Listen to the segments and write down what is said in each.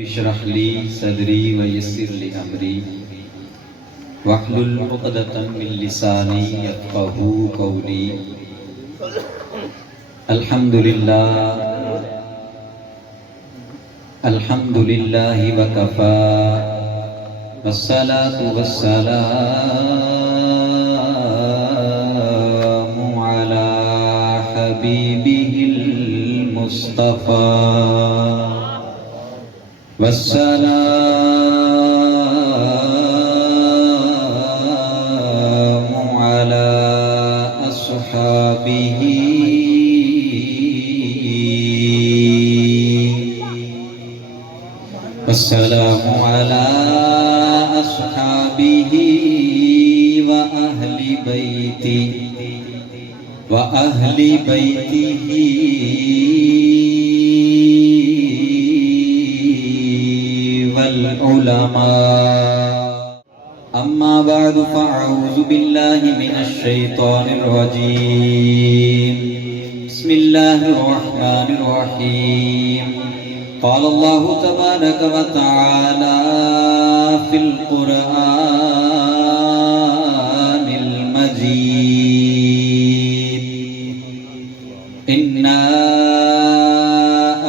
اشرح لي صدري ويسر لي امري واحلل عقدة من لساني يفقهوا قولي. الحمد لله وكفى والصلاة والسلام على حبيبه المصطفى والسلام على أصحابه والسلام على أصحابه وأهل بيته والعلماء. أما بعد فأعوذ بالله من الشيطان الرجيم. بسم الله الرحمن الرحيم. قال الله تبارك وتعالى في القرآن المجيد: إنا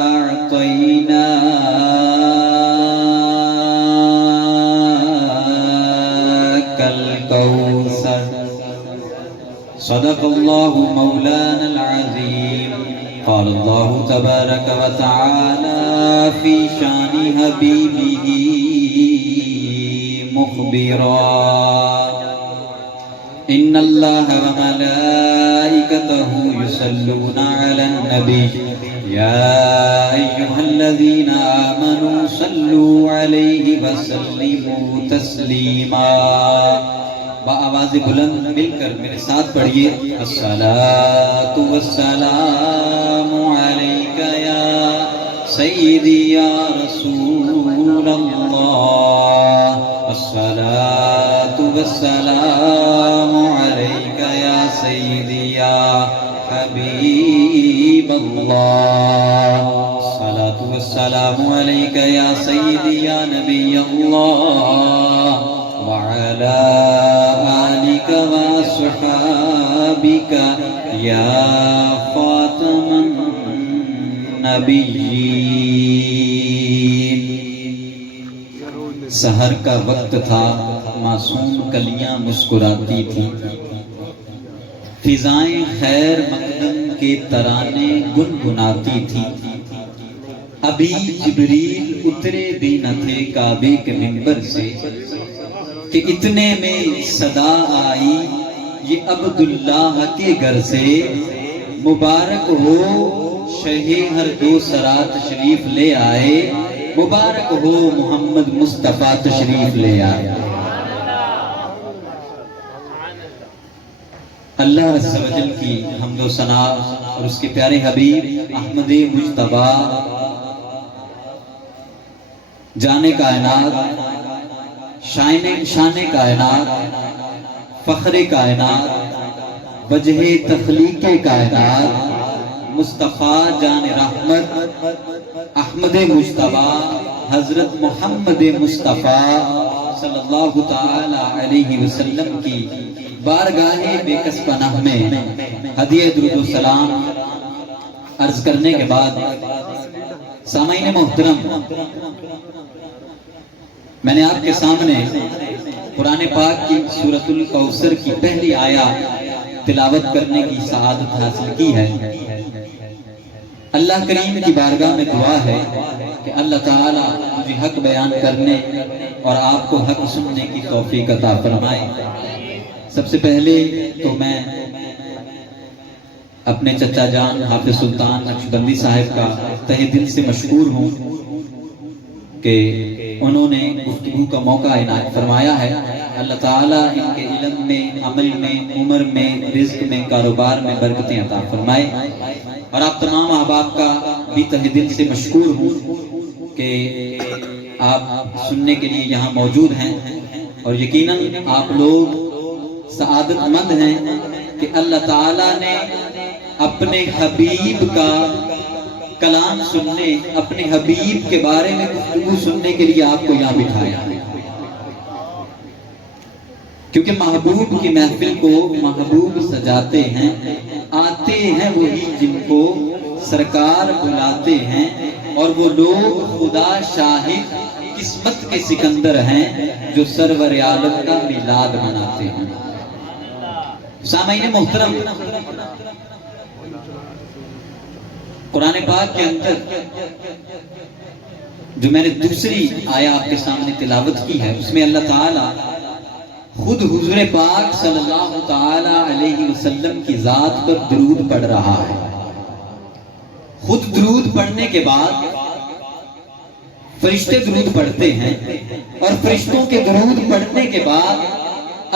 أعطيناك الكوثر. صدق الله مولانا العظيم. قال الله تبارك وتعالى في شان حبيبه مخبرا: إن الله وملائكته يصلون على النبي يا أيها الذين آمنوا صلوا عليه وسلموا تسلیما. بآواز بلند مل کر میرے ساتھ پڑھیے: الصلاۃ والسلام علیک یا سیدی یا رسول اللہ. الصلاۃ والسلام علیک یا سیدی یا حبیب اللہ. الصلاۃ والسلام علیک یا سیدی یا نبی اللہ وعلی آلک وصحابک یا خاتم النبیین. سحر کا وقت تھا، معصوم کلیاں مسکراتی تھیں، فضائیں خیر مقدم کے ترانے گنگناتی تھیں. ابھی جبریل اترے بھی نہ تھے کعبے کے منبر سے کہ اتنے میں صدا آئی یہ عبداللہ کے گھر سے: مبارک ہو شہ ہر دو سرا تشریف لے آئے، مبارک ہو محمد مصطفیٰ تشریف لے آئے. اللہ عز و جل کی حمد و ثنا اور اس کے پیارے حبیب احمد مجتبیٰ جانے کائنات، شان کائنات، فخر کائنات، وجہ تخلیق کائنات، مصطفیٰ جان رحمت احمد مجتبیٰ حضرت محمد مصطفیٰ صلی اللہ تعالی علیہ وسلم کی بارگاہ بے کس پناہ میں ہدیہ درود و سلام عرض کرنے کے بعد، سامعین محترم، میں نے آپ کے سامنے قرآن پاک کی سورۃ الکوثر کی پہلی آیہ تلاوت کرنے کی سعادت حاصل کی ہے. اللہ کریم کی بارگاہ میں دعا ہے کہ اللہ تعالیٰ مجھے حق بیان کرنے اور آپ کو حق سننے کی توفیق عطا فرمائے. سب سے پہلے تو میں اپنے چچا جان حافظ سلطان نقشبندی صاحب کا تہہ دل سے مشکور ہوں کہ انہوں نے گفتگو کا موقع عنایت فرمایا ہے. اللہ تعالیٰ ان کے علم میں، عمل میں، عمر میں، رزق میں، کاروبار میں برکتیں عطا فرمائے. اور آپ تمام احباب کا بھی تہہ دل سے مشکور ہوں کہ آپ سننے کے لیے یہاں موجود ہیں، اور یقیناً آپ لوگ سعادت مند ہیں کہ اللہ تعالیٰ نے اپنے حبیب کا کلام سننے، اپنے حبیب کے بارے میں گفتگو سننے کے لیے آپ کو یہاں بٹھایا ہے، کیونکہ محبوب کی محفل کو محبوب سجاتے ہیں، آتے ہیں وہی جن کو سرکار بلاتے ہیں، اور وہ لوگ خدا شاہد قسمت کے سکندر ہیں جو سرور عالم کا میلاد مناتے ہیں۔ سامعین محترم، قرآن پاک کے اندر جو میں نے دوسری آیہ آپ کے سامنے تلاوت کی ہے، اس میں اللہ تعالیٰ خود حضور پاک صلی اللہ تعالی علیہ وسلم کی ذات پر درود پڑھ رہا ہے۔ خود درود پڑھنے کے بعد فرشتے درود پڑھتے ہیں، اور فرشتوں کے درود پڑھنے کے بعد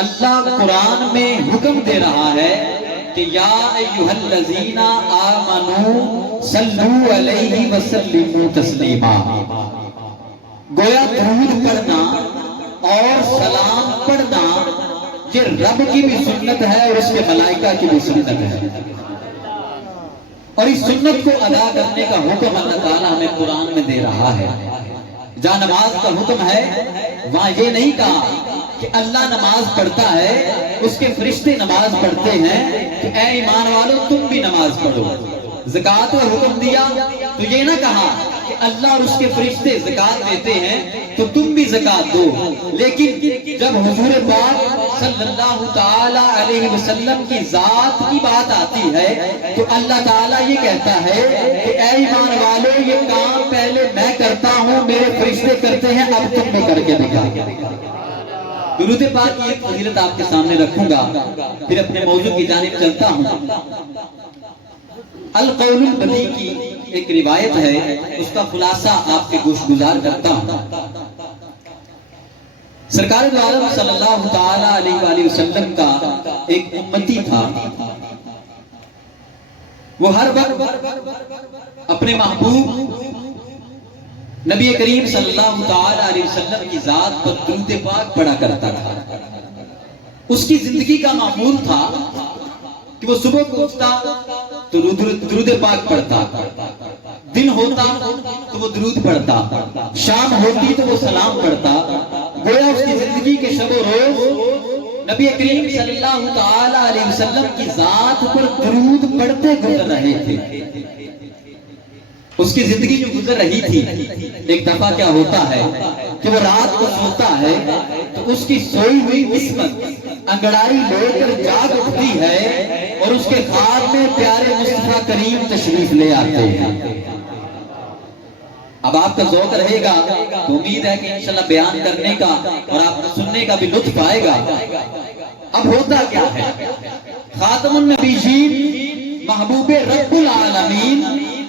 اللہ قرآن میں حکم دے رہا ہے کہ یا ایھا الذین آمنوا صلوا علیہ وسلموا تسلیما۔ گویا درود پڑھنا اور سلام پڑھنا یہ رب کی بھی سنت ہے اور اس کے ملائکہ کی بھی سنت ہے، اور اس سنت کو ادا کرنے کا حکم اللہ تعالیٰ ہمیں قرآن میں دے رہا ہے۔ جہاں نماز کا حکم ہے وہاں یہ نہیں کہا کہ اللہ نماز پڑھتا ہے، اس کے فرشتے نماز پڑھتے ہیں کہ اے ایمان والو تم بھی نماز پڑھو۔ زکوٰۃ کا حکم دیا تو یہ نہ کہا کہ اللہ اور اس کے فرشتے زکوٰۃ دیتے ہیں تو تم بھی زکوٰۃ دو، لیکن جب حضور پاک صلی اللہ تعالی علیہ وسلم کی ذات کی بات آتی ہے تو اللہ تعالیٰ یہ کہتا ہے کہ اے ایمان والو یہ کام پہلے میں کرتا ہوں، میرے فرشتے کرتے ہیں، اب تم بھی کر کے دکھا۔ درود پاک کی ایک فضیلت آپ کے سامنے رکھوں گا، پھر اپنے موضوع کی جانب چلتا ہوں۔ القول البدی کی ایک روایت ہے، اس کا خلاصہ آپ کے گوش گزار کرتا ہوں۔ سرکار دو عالم صلی اللہ تعالی علیہ وآلہ وسلم کا ایک امتی تھا، وہ ہر وقت اپنے محبوب نبی کریم صلی اللہ تعالی علیہ وسلم کی ذات پر درود پاک پڑھا کرتا تھا۔ اس کی زندگی کا معمول تھا کہ وہ صبح کو اٹھتا تو درود پاک پڑھتا، دن ہوتا تو وہ درود پڑھتا، شام ہوتی تو وہ سلام پڑھتا۔ گویا اس کی زندگی کے شب و روز نبی کریم صلی اللہ تعالی علیہ وسلم کی ذات پر درود پڑھتے گزر رہے تھے۔ اس کی زندگی جو گزر رہی تھی، ایک دفعہ کیا ہوتا ہے کہ وہ رات کو سوتا ہے تو اس کی سوئی ہوئی قسمت انگڑائی لے کر جاگ اٹھتی ہے، اور اس کے خواب میں پیارے مصطفیٰ کریم تشریف لے آتے ہیں۔ اب آپ کا ذوق رہے گا تو امید ہے کہ انشاءاللہ بیان کرنے کا اور آپ کو سننے کا بھی لطف آئے گا۔ اب ہوتا کیا ہے، خاتم النبیین محبوب رب العالمین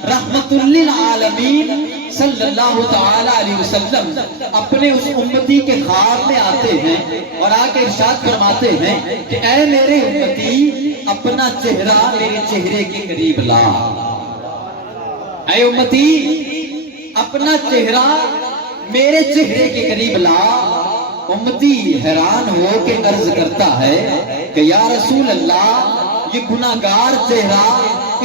رحمت للعالمین صلی اللہ تعالی علیہ وسلم اپنے اس امتی کے خواب میں آتے ہیں اور آ کے ارشاد فرماتے ہیں کہ اے میرے امتی اپنا چہرہ میرے چہرے کے قریب لا۔ اے امتی اپنا چہرہ میرے چہرے کے قریب لا۔ امتی حیران ہو کے عرض کرتا ہے کہ یا رسول اللہ یہ گناہگار چہرہ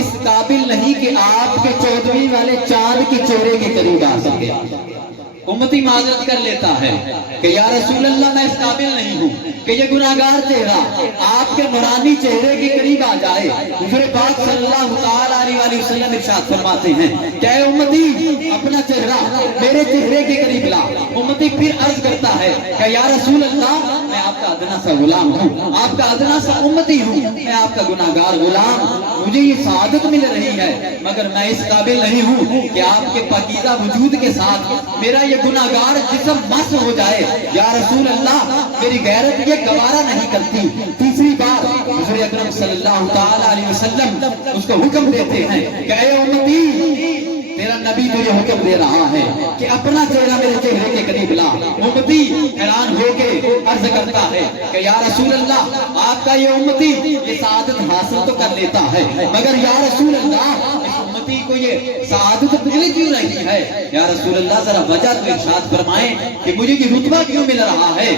اس قابل نہیں کہ آپ کے 14ویں والے چاند کے چہرے کے قریب آ سکے۔ امتی معذرت کر لیتا ہے کہ یا رسول اللہ میں اس قابل نہیں ہوں کہ یہ گناہگار چہرہ آپ کے نورانی چہرے کے قریب آ جائے۔ حضور پاک صلی اللہ تعالی علیہ وسلم ارشاد فرماتے ہیں کہ اے امتی اپنا چہرہ میرے چہرے کے قریب لا۔ امتی پھر عرض کرتا ہے کہ یا رسول اللہ میں آپ کا ادنا سا غلام ہوں، آپ کا ادنا سا امتی ہوں، میں آپ کا گناہگار غلام، مجھے یہ سعادت مل رہی ہے مگر میں اس قابل نہیں ہوں کہ آپ کے پاکیزہ وجود کے ساتھ میرا یہ گناہگار جسم مس ہو جائے۔ یا رسول اللہ میری غیرت یہ گوارا نہیں کرتی۔ تیسری بار حضور اکرم صلی اللہ تعالی علیہ وسلم اس کو حکم دیتے ہیں کہ اے امتی میرا نبی تجھے حکم دے رہا ہے کہ اپنا چہرہ میرے چہرے کے قریب لا۔ امتی حیران ہو کے عرض کرتا ہے کہ یا رسول اللہ آپ کا یہ امتی یہ سعادت حاصل تو کر لیتا ہے مگر یا رسول اللہ اس امتی کو یہ سعادت مل کیوں رہی ہے؟ یا رسول اللہ ذرا وجہ تو ارشاد فرمائیں کہ مجھے یہ رتبہ کیوں مل رہا ہے؟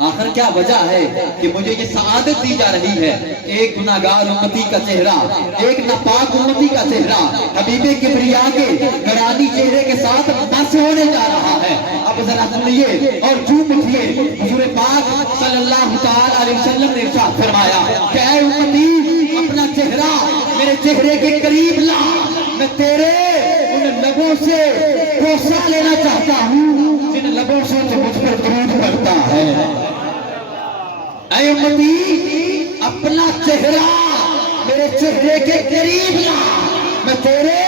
آخر کیا وجہ ہے کہ مجھے یہ سعادت دی جا رہی ہے؟ ایک گناہگار امتی کا چہرہ، ایک ناپاک امتی کا چہرہ حبیب کبریا کے نورانی چہرے کے ساتھ بس ہونے جا رہا ہے۔ اب ذرا سنیے اور جھوم اٹھیے، حضور پاک صلی اللہ تعالی علیہ وسلم نے ارشاد فرمایا کہ اے امتی، اپنا چہرہ میرے چہرے کے قریب لا، میں تیرے ان لبوں سے بوسہ لینا چاہتا ہوں جن لبوں سے تو مجھ پر درود پڑتا ہے۔ اے امتی، اپنا چہرہ میرے چہرے کے قریب لا، میں تیرے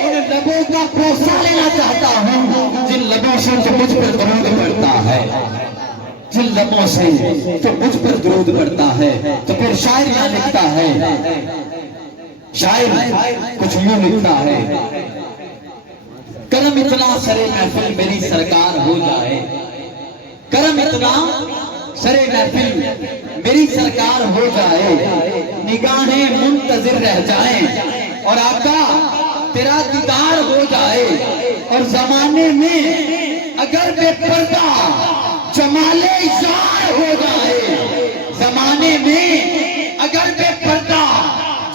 ان لبوں کا بوسہ لینا چاہتا ہوں جن لبوں سے تو مجھ پر درود پڑتا ہے، جن لبوں سے تو مجھ پر درود پڑتا ہے۔ تو پھر شاعر کیا لکھتا ہے؟ شاعر کچھ یوں لکھتا ہے، کرم اتنا سرے محفل میری سرکار ہو جائے، کرم اتنا سرے محفل میری سرکار ہو جائے، نگاہیں منتظر رہ جائیں اور آقا تیرا دیدار ہو جائے، اور زمانے میں اگر بے پردہ جمال یار ہو جائے، زمانے میں اگر بے پردہ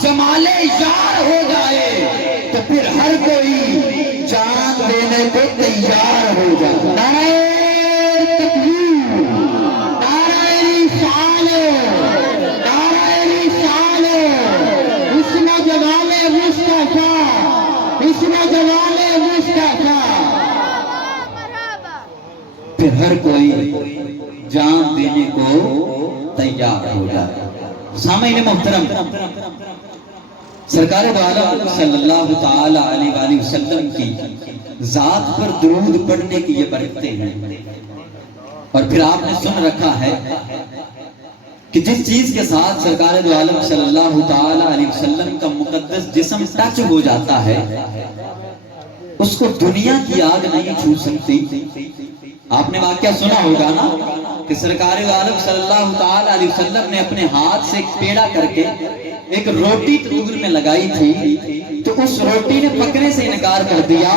جمال یار ہو جائے، تو پھر ہر کوئی جان دینے کو تیار ہو جائے۔ نعرہ تکبیر، نعرہ رسالت، نعرہ رسالت، حسن جمال مصطفیٰ، حسن جمال مصطفیٰ، پھر ہر کوئی جان دینے کو تیار ہو جائے۔ سامعین محترم، سرکار دو عالم صلی اللہ تعالی علیہ وآلہ وسلم کی ذات پر درود پڑھنے کی یہ برکتیں ہیں، اور پھر آپ نے سن رکھا ہے کہ جس چیز کے ساتھ سرکار دو عالم صلی اللہ تعالی علیہ وسلم کا مقدس جسم ٹچ ہو جاتا ہے اس کو دنیا کی آگ نہیں چھو سکتی۔ آپ نے واقعہ سنا ہوگا نا کہ سرکار دو عالم صلی اللہ تعالی علیہ وسلم نے اپنے ہاتھ سے ایک پیڑا کر کے ایک روٹی تندور میں لگائی تھی، تو اس روٹی نے پکنے سے انکار کر دیا،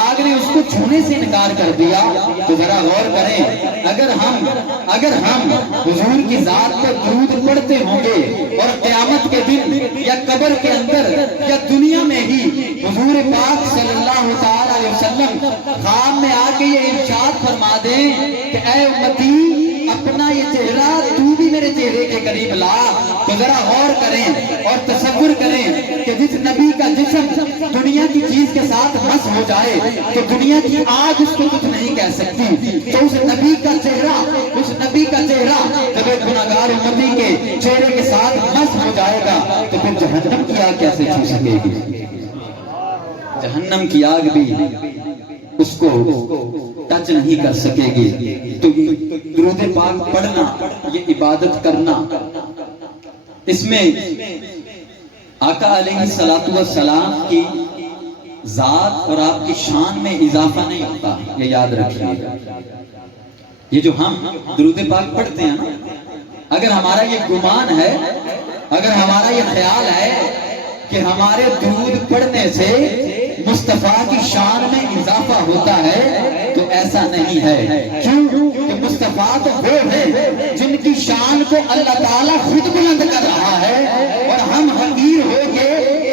آگ نے اس کو چھونے سے انکار کر دیا۔ تو ذرا غور کریں، اگر ہم حضور کی ذات پر درود پڑھتے ہوں گے اور قیامت کے دن یا قبر کے اندر یا دنیا میں ہی حضور پاک صلی اللہ تعالی علیہ وسلم خواب میں آ کے یہ ارشاد فرما دیں کہ اے امتی، اپنا یہ چہرہ تو بھی میرے چہرے کے قریب لا، تو ذرا غور کریں اور تصور کریں کہ جس نبی کا جسم دنیا کی چیز کے ساتھ مس ہو جائے تو دنیا کی آگ اس کو کچھ نہیں کہہ سکتی، تو اس نبی کا چہرہ جب ایک گناہگار امتی کے چہرے کے ساتھ مس ہو جائے گا تو پھر جہنم کی آگ کیسے چھو سکے گی؟ جہنم کی آگ بھی اس کو ٹچ نہیں کر سکے گی۔ تو درود پاک پڑھنا، یہ عبادت کرنا، اس میں آقا علیہ السلام کی ذات اور آپ کی شان میں اضافہ نہیں ہوتا، یہ یاد رکھیے۔ یہ جو ہم درود پاک پڑھتے ہیں نا، اگر ہمارا یہ گمان ہے، اگر ہمارا یہ خیال ہے کہ ہمارے درود پڑھنے سے مصطفیٰ کی شان میں اضافہ ہوتا ہے، تو ایسا نہیں ہے۔ کیوں کہ مصطفیٰ تو وہ ہے جن کی شان کو اللہ تعالیٰ خود بلند کر رہا ہے، اور ہم حقیر ہو کے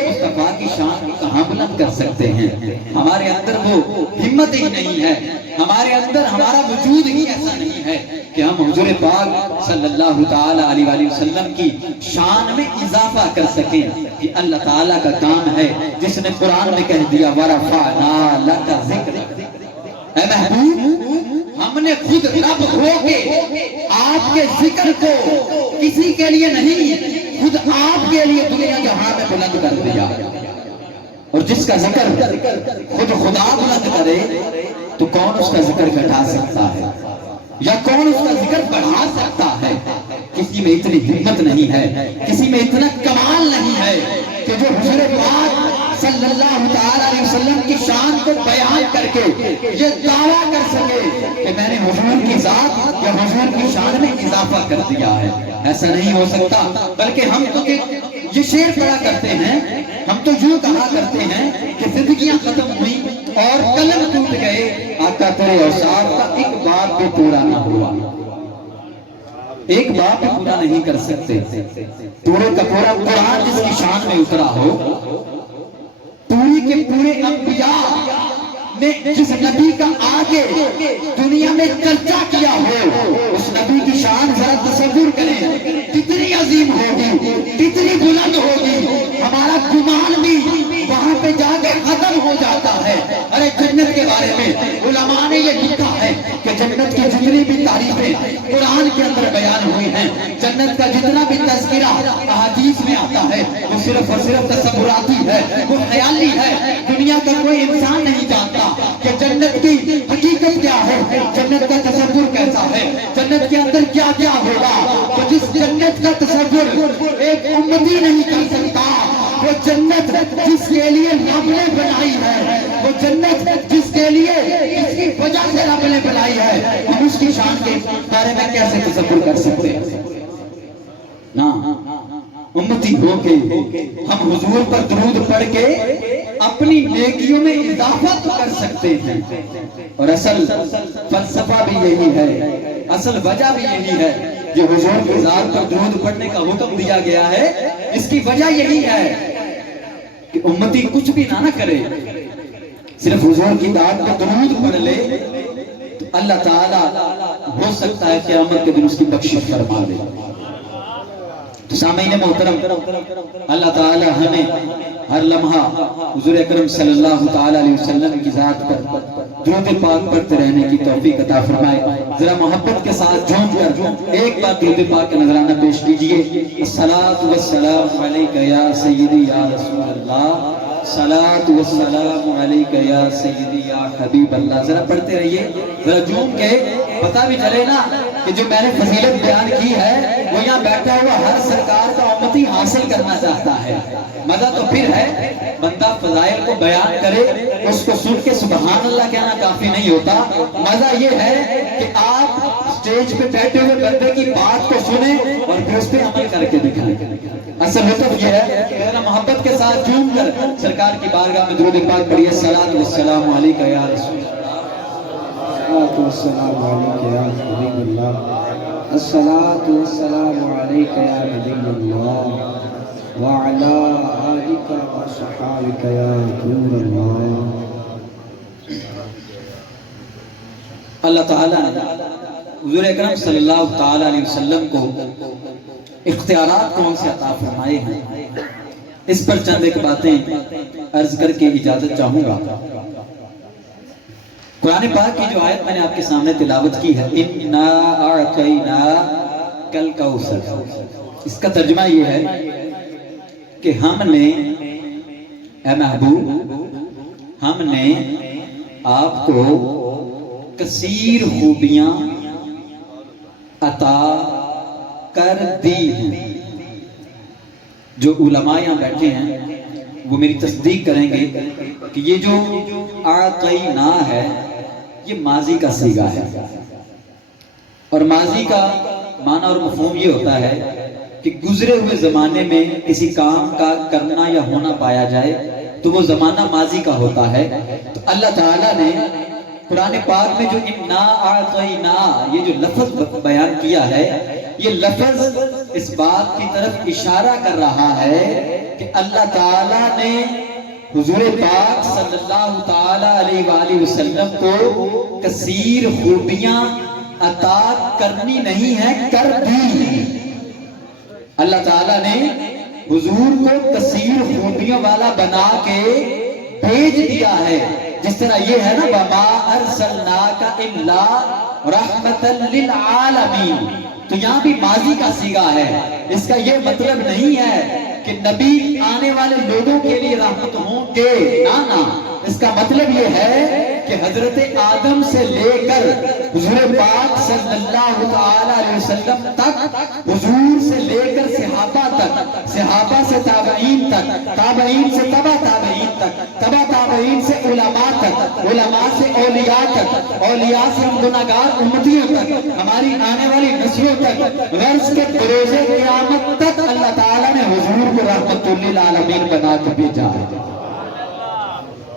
مصطفیٰ کی شان کو کہاں بلند کر سکتے ہیں؟ ہمارے اندر وہ ہمت ہی نہیں ہے، ہمارے اندر ہمارا وجود ہی ایسا نہیں ہے کہ ہم حضور پاک صلی اللہ تعالی علیہ وآلہ وسلم کی شان میں اضافہ کر سکیں۔ یہ اللہ تعالیٰ کا کام ہے جس نے قرآن میں کہہ دیا وَرَفَعْنَا لَكَ ذِكْرَكَ، اے محبوب، ہم نے خود رب ہو کے آپ کے ذکر کو کسی کے لیے نہیں، خود آپ کے لیے دنیا جہاں میں بلند کر دیا۔ اور جس کا ذکر خود خدا بلند کرے تو کون اس کا ذکر گھٹا سکتا ہے یا کون اس کا ذکر بڑھا سکتا ہے؟ کسی میں اتنی ہمت نہیں ہے، کسی میں اتنا کمال نہیں ہے کہ جو حضور پاک صلی اللہ تعالی علیہ وسلم کی شان کو بیان کر کے یہ دعویٰ کر سکے کہ میں نے حضور کی ذات یا حضور کی شان میں اضافہ کر دیا ہے۔ ایسا نہیں ہو سکتا، بلکہ ہم تو یہ شعر پڑھا کرتے ہیں، ہم تو یوں کہا کرتے ہیں کہ زندگیاں ختم ہوئی اور قلم ٹوٹ گئے، آقا تیرے اوصاف کا ایک بات بھی پورا نہ ہوا۔ ایک باپ پورا نہیں کر سکتے. پورے کا پورا قرآن جس کی شان میں اترا ہو، پوری کے پورے انبیاء نے جس نبی کا آگے دنیا میں چرچا کیا ہو، اس نبی کی شان ذرا تصور کریں کتنی عظیم ہوگی، کتنی بلند ہوگی. ہمارا گمان بھی وہاں پہ جا کے ختم ہو جاتا ہے. ارے جنت کے بارے میں علماء نے یہ لکھا ہے کہ جنت کی جتنی بھی تعریفیں قرآن کے اندر بیان ہوئی ہیں، جنت کا جتنا بھی تذکرہ احادیث میں آتا ہے، وہ صرف اور صرف تصوراتی ہے، وہ خیالی ہے. دنیا کا کوئی انسان نہیں جانتا کہ جنت کی حقیقت کیا ہے، جنت کا تصور کیسا ہے، جنت کے اندر کیا کیا ہوگا. تو جس جنت کا تصور ایک امتی نہیں کر سکتا، وہ جنت جس کے لیے رب نے بنائی ہے، وہ جنت جس کے لیے اس کی وجہ سے رب نے بنائی ہے، ہم اس کی شان کے بارے میں کیسے تصور کر سکتے ہیں؟ نا امتی ہو کے ہم حضور پر درود پڑھ کے اپنی نیکیوں میں اضافہ تو کر سکتے ہیں. اور اصل فلسفہ بھی یہی ہے، اصل وجہ بھی یہی ہے جو حضور کی ذات پر درود پڑھنے کا حکم دیا گیا ہے. اس کی وجہ یہی ہے کہ امتی کچھ بھی نہ کرے، صرف حضور کی ذات پر درود پڑھ لے تو اللہ تعالیٰ ہو سکتا ہے قیامت کے دن اس کی بخشش فرما دے. تو سامعین محترم، اللہ تعالی ہمیں ہر لمحہ حضور اکرم صلی اللہ تعالی علیہ وسلم کی ذات پر درود پاک پڑھتے رہنے کی توفیق عطا فرمائے. ذرا محبت کے ساتھ جھوم کر ایک بار درود پاک کا نذرانہ پیش کیجئے. الصلاۃ والسلام علیک یا سیدی یا رسول اللہ، الصلاۃ والسلام علیک یا سیدی یا حبیب اللہ. ذرا پڑھتے رہیے، ذرا جھوم کے. پتہ بھی چلے نا کہ جو میں نے فضیلت بیان کی ہے وہ یہاں بیٹھا ہوا ہر سرکار کا امتی حاصل کرنا چاہتا ہے. مزہ تو پھر ہے بندہ فضائل کو بیان کرے، اس کو سن کے سبحان اللہ کہنا کافی نہیں ہوتا. مزہ یہ ہے کہ آپ اسٹیج پہ بیٹھے ہوئے بندے کی بات کو سنیں اور پھر اس پہ عمل کر کے دکھائیں. اصل لطف یہ ہے کہ ذرا محبت کے ساتھ جھوم کر سرکار کی بارگاہ میں درود پاک پڑھیے. الصلاۃ والسلام علیک یا رسول اللہ، الصلاۃ والسلام علیک یا حبیب اللہ، الصلاۃ والسلام علیک یا نبی اللہ وعلی آلک وصحابک یا رسول اللہ. اللہ تعالیٰ نے حضور اکرم صلی اللہ تعالیٰ علیہ وسلم کو اختیارات کون سے عطا فرمائے ہیں، اس پر چند ایک باتیں عرض کر کے اجازت چاہوں گا. قرآن پاک کی جو آیت میں نے آپ کے سامنے تلاوت کی ہے، اِنَّا أَعْطَيْنَاكَ الْكَوْثَرَ، اس کا ترجمہ یہ ہے کہ ہم نے، اے محبوب، ہم نے آپ کو کثیر خوبیاں عطا کر دی ہیں. جو علماء یہاں بیٹھے ہیں وہ میری تصدیق کریں گے کہ یہ جو اعطینا ہے یہ ماضی کا صیغہ ہے، اور ماضی کا معنی اور مفہوم یہ ہوتا ہے کہ گزرے ہوئے زمانے میں کسی کام کا کرنا یا ہونا پایا جائے تو وہ زمانہ ماضی کا ہوتا ہے. تو اللہ تعالیٰ نے قرآن پاک میں جو اِنَّا أَعْطَيْنَا یہ جو لفظ بیان کیا ہے، یہ لفظ اس بات کی طرف اشارہ کر رہا ہے کہ اللہ تعالیٰ نے حضور پاک صلی اللہ تعالیٰ علیہ وآلہ وسلم کو کثیر خوبیاں عطا کرنی نہیں ہیں، کر دی. اللہ تعالیٰ نے حضور کو کثیر خوبیوں والا بنا کے بھیج دیا ہے. جس طرح یہ ہے نا وَمَا أَرْسَلْنَاكَ إِلَّا رَحْمَةً لِلْعَالَمِينَ، تو یہاں بھی ماضی کا صیغہ ہے. اس کا یہ مطلب نہیں ہے کہ نبی آنے والے لوگوں کے لیے رحمت ہوں گے، نا. اس کا مطلب یہ ہے کہ حضرت آدم سے لے کر حضور پاک صلی اللہ تعالی علیہ وسلم تک، حضور سے لے کر صحابہ تک، صحابہ سے تابعین تک، تابعین سے تبع تابعین تک، تبع تابعین سے علماء تک، علماء سے اولیاء تک، اولیاء سے گناہگار امتیوں تک، ہماری آنے والی نسلوں تک، غرض کے بروز قیامت تک اللہ تعالیٰ نے حضور کو رحمت للعالمین بنا کے بھیجا ہے.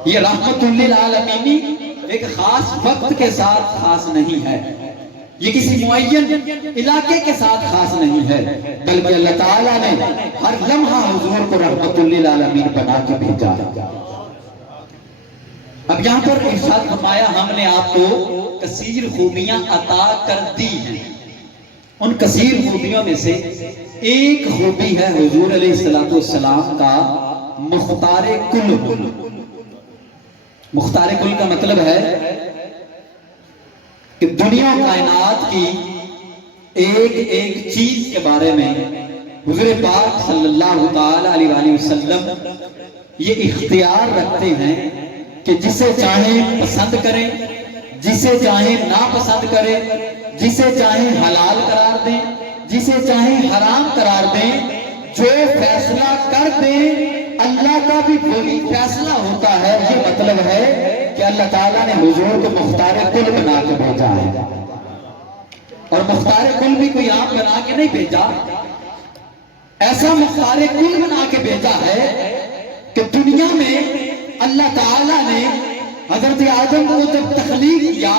یہ رحمت للعالمین ایک خاص وقت کے ساتھ خاص نہیں ہے، یہ کسی معین علاقے کے ساتھ خاص نہیں ہے، بلکہ اللہ تعالیٰ نے ہر لمحہ حضور کو رحمت للعالمین بنا کے بھیجا ہے۔ اب یہاں پر ارشاد فرمایا ہم نے آپ کو کثیر خوبیاں عطا کر دی ہیں، ان کثیر خوبیوں میں سے ایک خوبی ہے حضور علیہ السلام کا مختار کل۔ مختار کل کا مطلب ہے کہ دنیا کائنات کی ایک ایک چیز کے بارے میں حضور پاک صلی اللہ تعالی علیہ وسلم یہ اختیار رکھتے ہیں کہ جسے چاہیں پسند کریں، جسے چاہیں ناپسند کریں، جسے چاہیں حلال قرار دیں، جسے چاہیں حرام قرار دیں، جو فیصلہ کر دیں اللہ کا بھی وہی فیصلہ ہوتا ہے۔ یہ مطلب ہے کہ اللہ تعالیٰ نے حضور کو مختار کل بنا کے بھیجا ہے، اور مختار کل بھی کوئی عام بنا کے نہیں بھیجا، ایسا مختار کل بنا کے بھیجا ہے کہ دنیا میں اللہ تعالیٰ نے حضرت آدم کو جب تخلیق کیا،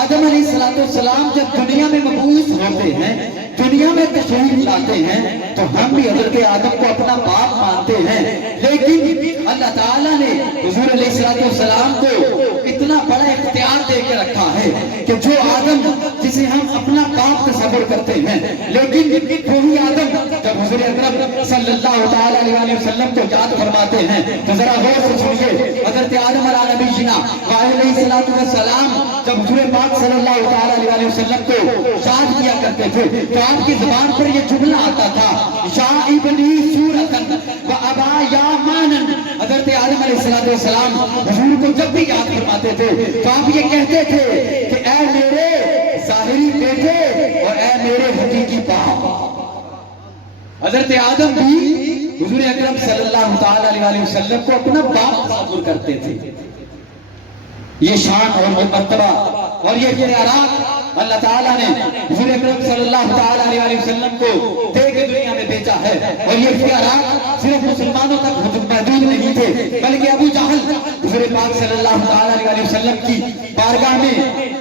آدم علیہ السلام جب دنیا میں مبعوث ہوتے ہیں، دنیا میں تشریف لاتے ہیں، تو ہم بھی حضرت آدم کو اپنا باپ مانتے ہیں، لیکن اللہ تعالیٰ نے حضور علیہ السلام کو اتنا بڑا اختیار دے کے رکھا ہے کہ جو آدم جسے ہم اپنا باپ تصور کرتے ہیں، لیکن وہی آدم جب حضور اکرم صلی اللہ تعالی علیہ وسلم کو یاد فرماتے ہیں تو ذرا غور سے سنیے، حضرت آدم علیہ نبینا علیہ السلام جب حضور پاک صلی اللہ تعالی علیہ وسلم کو یاد کیا کرتے تھے تو آپ کی زبان پر یہ جملہ آتا تھا، یا ابنی سورتن و ابا یا مانن۔ حضرت آدم علیہ السلام حضور کو جب بھی یاد فرماتے تھے تو آپ یہ کہتے تھے کہ اے میرے ظاہری بیٹے اور اے میرے حقیقی باپ۔ حضرت آدم بھی حضور اکرم صلی اللہ تعالی علیہ وسلم کو اپنا باپ تصور کرتے تھے۔ یہ شان اور مرتبہ اور یہ اختیارات اللہ تعالیٰ نے حضور اکرم صلی اللہ تعالی علیہ وسلم کو دے کے دنیا میں بھیجا ہے، اور یہ اختیارات صرف مسلمانوں تک محدود نہیں تھے، بلکہ ابو جہل حضور پاک صلی اللہ تعالی علیہ وسلم کی بارگاہ میں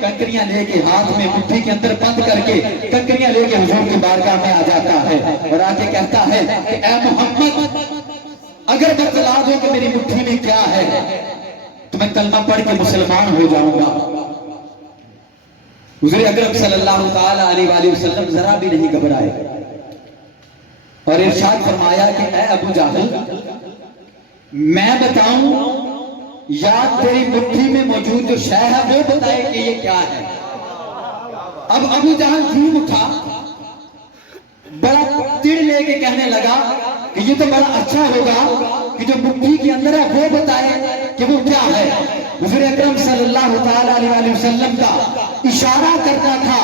کنکریاں لے کے ہاتھ میں مٹھی کے اندر بند کر کے کنکریاں لے کے حضور کی بارگاہ میں آ جاتا ہے اور آ کے کہتا ہے کہ اے محمد، اگر بتلا دو کہ میری مٹھی میں کیا ہے تو میں کلمہ پڑھ کے مسلمان ہو جاؤں گا۔ حضور اکرم صلی اللہ تعالی علیہ وسلم ذرا بھی نہیں گھبرائے اور ارشاد فرمایا کہ اے ابو جہل، میں بتاؤں یا تیری مٹھی میں موجود جو شے ہے وہ بتائے کہ یہ کیا ہے؟ اب ابو جہل جھوم اٹھا، بڑا تڑ لے کے کہنے لگا کہ یہ تو بڑا اچھا ہوگا کہ جو مٹھی کے اندر ہے وہ بتائے کہ وہ کیا ہے۔ حضور اکرم صلی اللہ تعالی علیہ وسلم کا اشارہ کرتا تھا،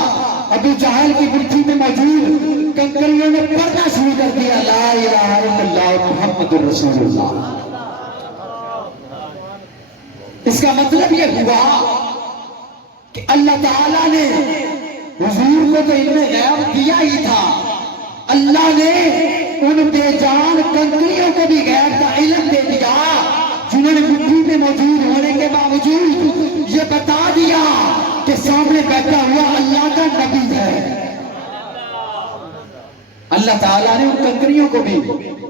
ابو جہل کی مٹھی میں موجود کنکریوں نے پڑھنا شروع کر دیا، لا الہ الا اللہ محمد رسول اللہ۔ اس کا مطلب یہ ہوا کہ اللہ تعالیٰ نے حضور کو تو علم غیب دیا ہی تھا، اللہ نے ان بے جان کنکریوں کو بھی غیب کا علم دے دیا، جنہوں نے مٹھی میں موجود ہونے کے باوجود یہ بتا دیا کہ سامنے بیٹھا ہوا اللہ کا نبی ہے۔ اللہ تعالیٰ نے ان کنکریوں کو بھی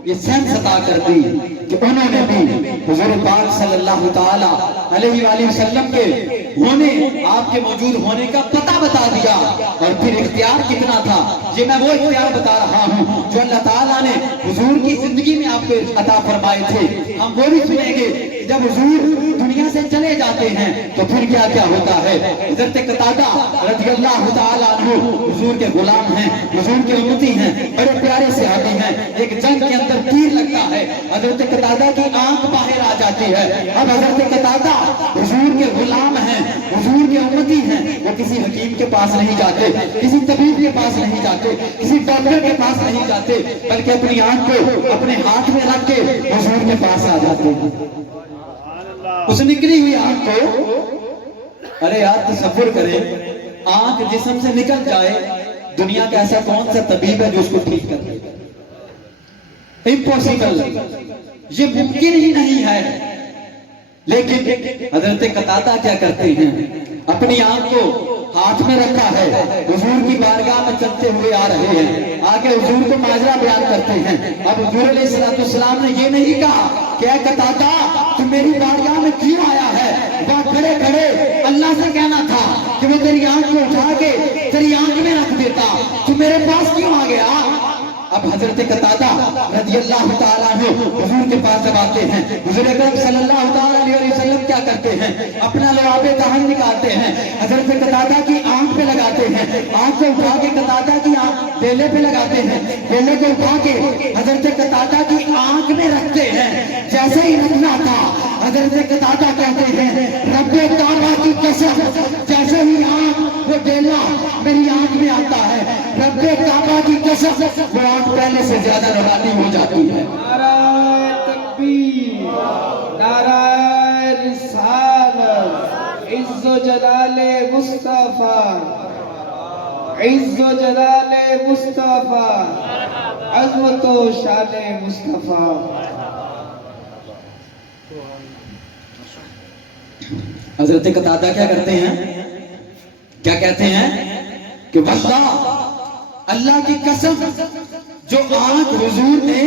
یہ سینس عطا کر دی کہ انہوں نے بھی حضور پاک صلی اللہ تعالی علیہ وآلہ وسلم کے ہونے، آپ کے موجود ہونے کا پتہ بتا دیا۔ اور پھر اختیار کتنا تھا، یہ میں وہ اختیار بتا رہا ہوں جو اللہ تعالیٰ نے حضور کی زندگی میں آپ کو عطا فرمائے تھے۔ ہم وہ بھی سنیں گے جب حضور دنیا سے چلے جاتے ہیں تو پھر کیا کیا ہوتا ہے۔ حضرت قتادہ رضی اللہ تعالیٰ عنہ حضور کے غلام ہیں، حضور کے امتی ہیں، بڑے پیارے صحابی ہیں۔ ایک جنگ کے اندر تیر لگتا ہے، حضرت قتادہ کی آنکھ باہر آ جاتی ہے۔ اب حضرت قتادہ حضور کے غلام ہیں، حضور کے امتی ہیں، وہ کسی حکیم کے پاس نہیں جاتے، کسی طبیب کے پاس نہیں جاتے، کسی ڈاکٹر کے پاس نہیں جاتے، بلکہ اپنی آنکھ کو اپنے ہاتھ میں رکھ کے حضور کے پاس آ جاتے ہیں۔ اس نکلی ہوئی آنکھ کو، ارے یار تصور کریں، آنکھ جسم سے نکل جائے، دنیا کا ایسا کون سا طبیب ہے جو اس کو ٹھیک کر دے؟ امپوسیبل، یہ ممکن ہی نہیں ہے۔ لیکن حضرت قتادہ کیا کرتے ہیں، اپنی آنکھ کو ہاتھ میں رکھا ہے، حضور کی بارگاہ میں چلتے ہوئے آ رہے ہیں، آگے حضور کو ماجرا بیان کرتے ہیں۔ اب حضور علیہ السلام نے یہ نہیں کہا کہ اے قتادہ تو میری بارگاہ میں کیوں آیا ہے، وہاں کھڑے کھڑے اللہ سے کہنا تھا کہ وہ تیری آنکھ کو اٹھا کے تیری آنکھ میں رکھ دیتا، تو میرے پاس کیوں آ گیا؟ اب حضرت قتادہ رضی اللہ تعالیٰ عنہ حضور کے پاس جب آتے ہیں، حضور اکرم صلی اللہ تعالیٰ علیہ وسلم کیا کرتے ہیں، اپنا لعاب دہن نکالتے ہیں، حضرت قتادہ کی آنکھ پہ لگاتے ہیں، آنکھ کو اٹھا کے قتادہ کی بیلے پہ لگاتے ہیں، بیلے کو اٹھا کے حضرت قتادہ کی آنکھ میں رکھتے ہیں۔ جیسے ہی رکھنا تھا حضرت قتادہ کہتے ہیں رب کعبہ کی قسم، جیسے ہی وہ بیلا میری آنکھ میں آتا ہے، رب کعبہ کی قسم وہ آنکھ پہلے سے زیادہ روشنی ہو جاتی ہے۔ نعرہ تکبیر، نعرہ رسالت، عز و جلال مصطفیٰ، عز و جلال مصطفیٰ، عظمت و شان مصطفیٰ۔ حضرت قتادہ کیا کرتے ہیں، کیا کہتے ہیں کہ واللہ اللہ کی قسم جو آنکھ حضور نے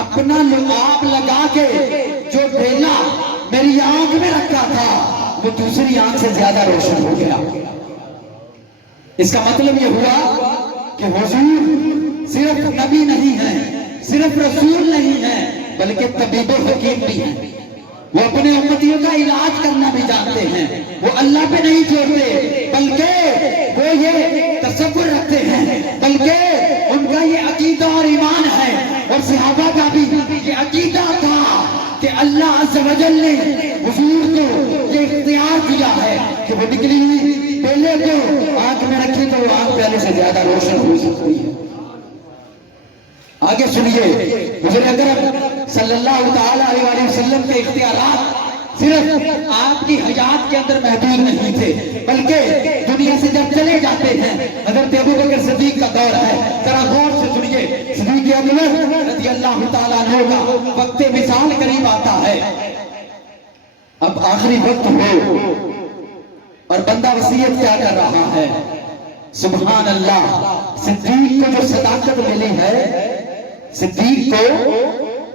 اپنا لعاب لگا کے جو بیلا میری آنکھ میں رکھا تھا وہ دوسری آنکھ سے زیادہ روشن ہو گیا۔ اس کا مطلب یہ ہوا کہ حضور صرف نبی نہیں ہے، صرف رسول نہیں ہے، بلکہ طبیب و حکیم بھی ہیں۔ وہ اپنے امتیوں کا علاج کرنا بھی جانتے ہیں، وہ اللہ پہ نہیں چھوڑتے بلکہ وہ یہ تصور رکھتے ہیں، بلکہ ان کا یہ عقیدہ اور ایمان ہے، اور صحابہ کا بھی یہ عقیدہ تھا کہ اللہ عز و جل نے حضور کو یہ اختیار دیا ہے کہ وہ نکلی ہوئی بیلے کو آنکھ میں رکھے تو وہ آنکھ پہلے سے زیادہ روشن ہو سکتی ہے۔ آگے سنیے، حضور اکرم صلی اللہ تعالیٰ علیہ وسلم کے اختیارات صرف آپ کی حیات کے اندر محدود نہیں تھے، بلکہ دنیا سے جب چلے جاتے ہیں، حضرت ابوبکر صدیق کا دور ہے، ذرا غور سے سنیے، صدیق اکبر رضی اللہ تعالیٰ عنہ کا وقت وصال قریب آتا ہے، اب آخری وقت ہو اور بندہ وصیت کیا کر رہا ہے، سبحان اللہ، صدیق کو جو صداقت ملی ہے، صدیق کو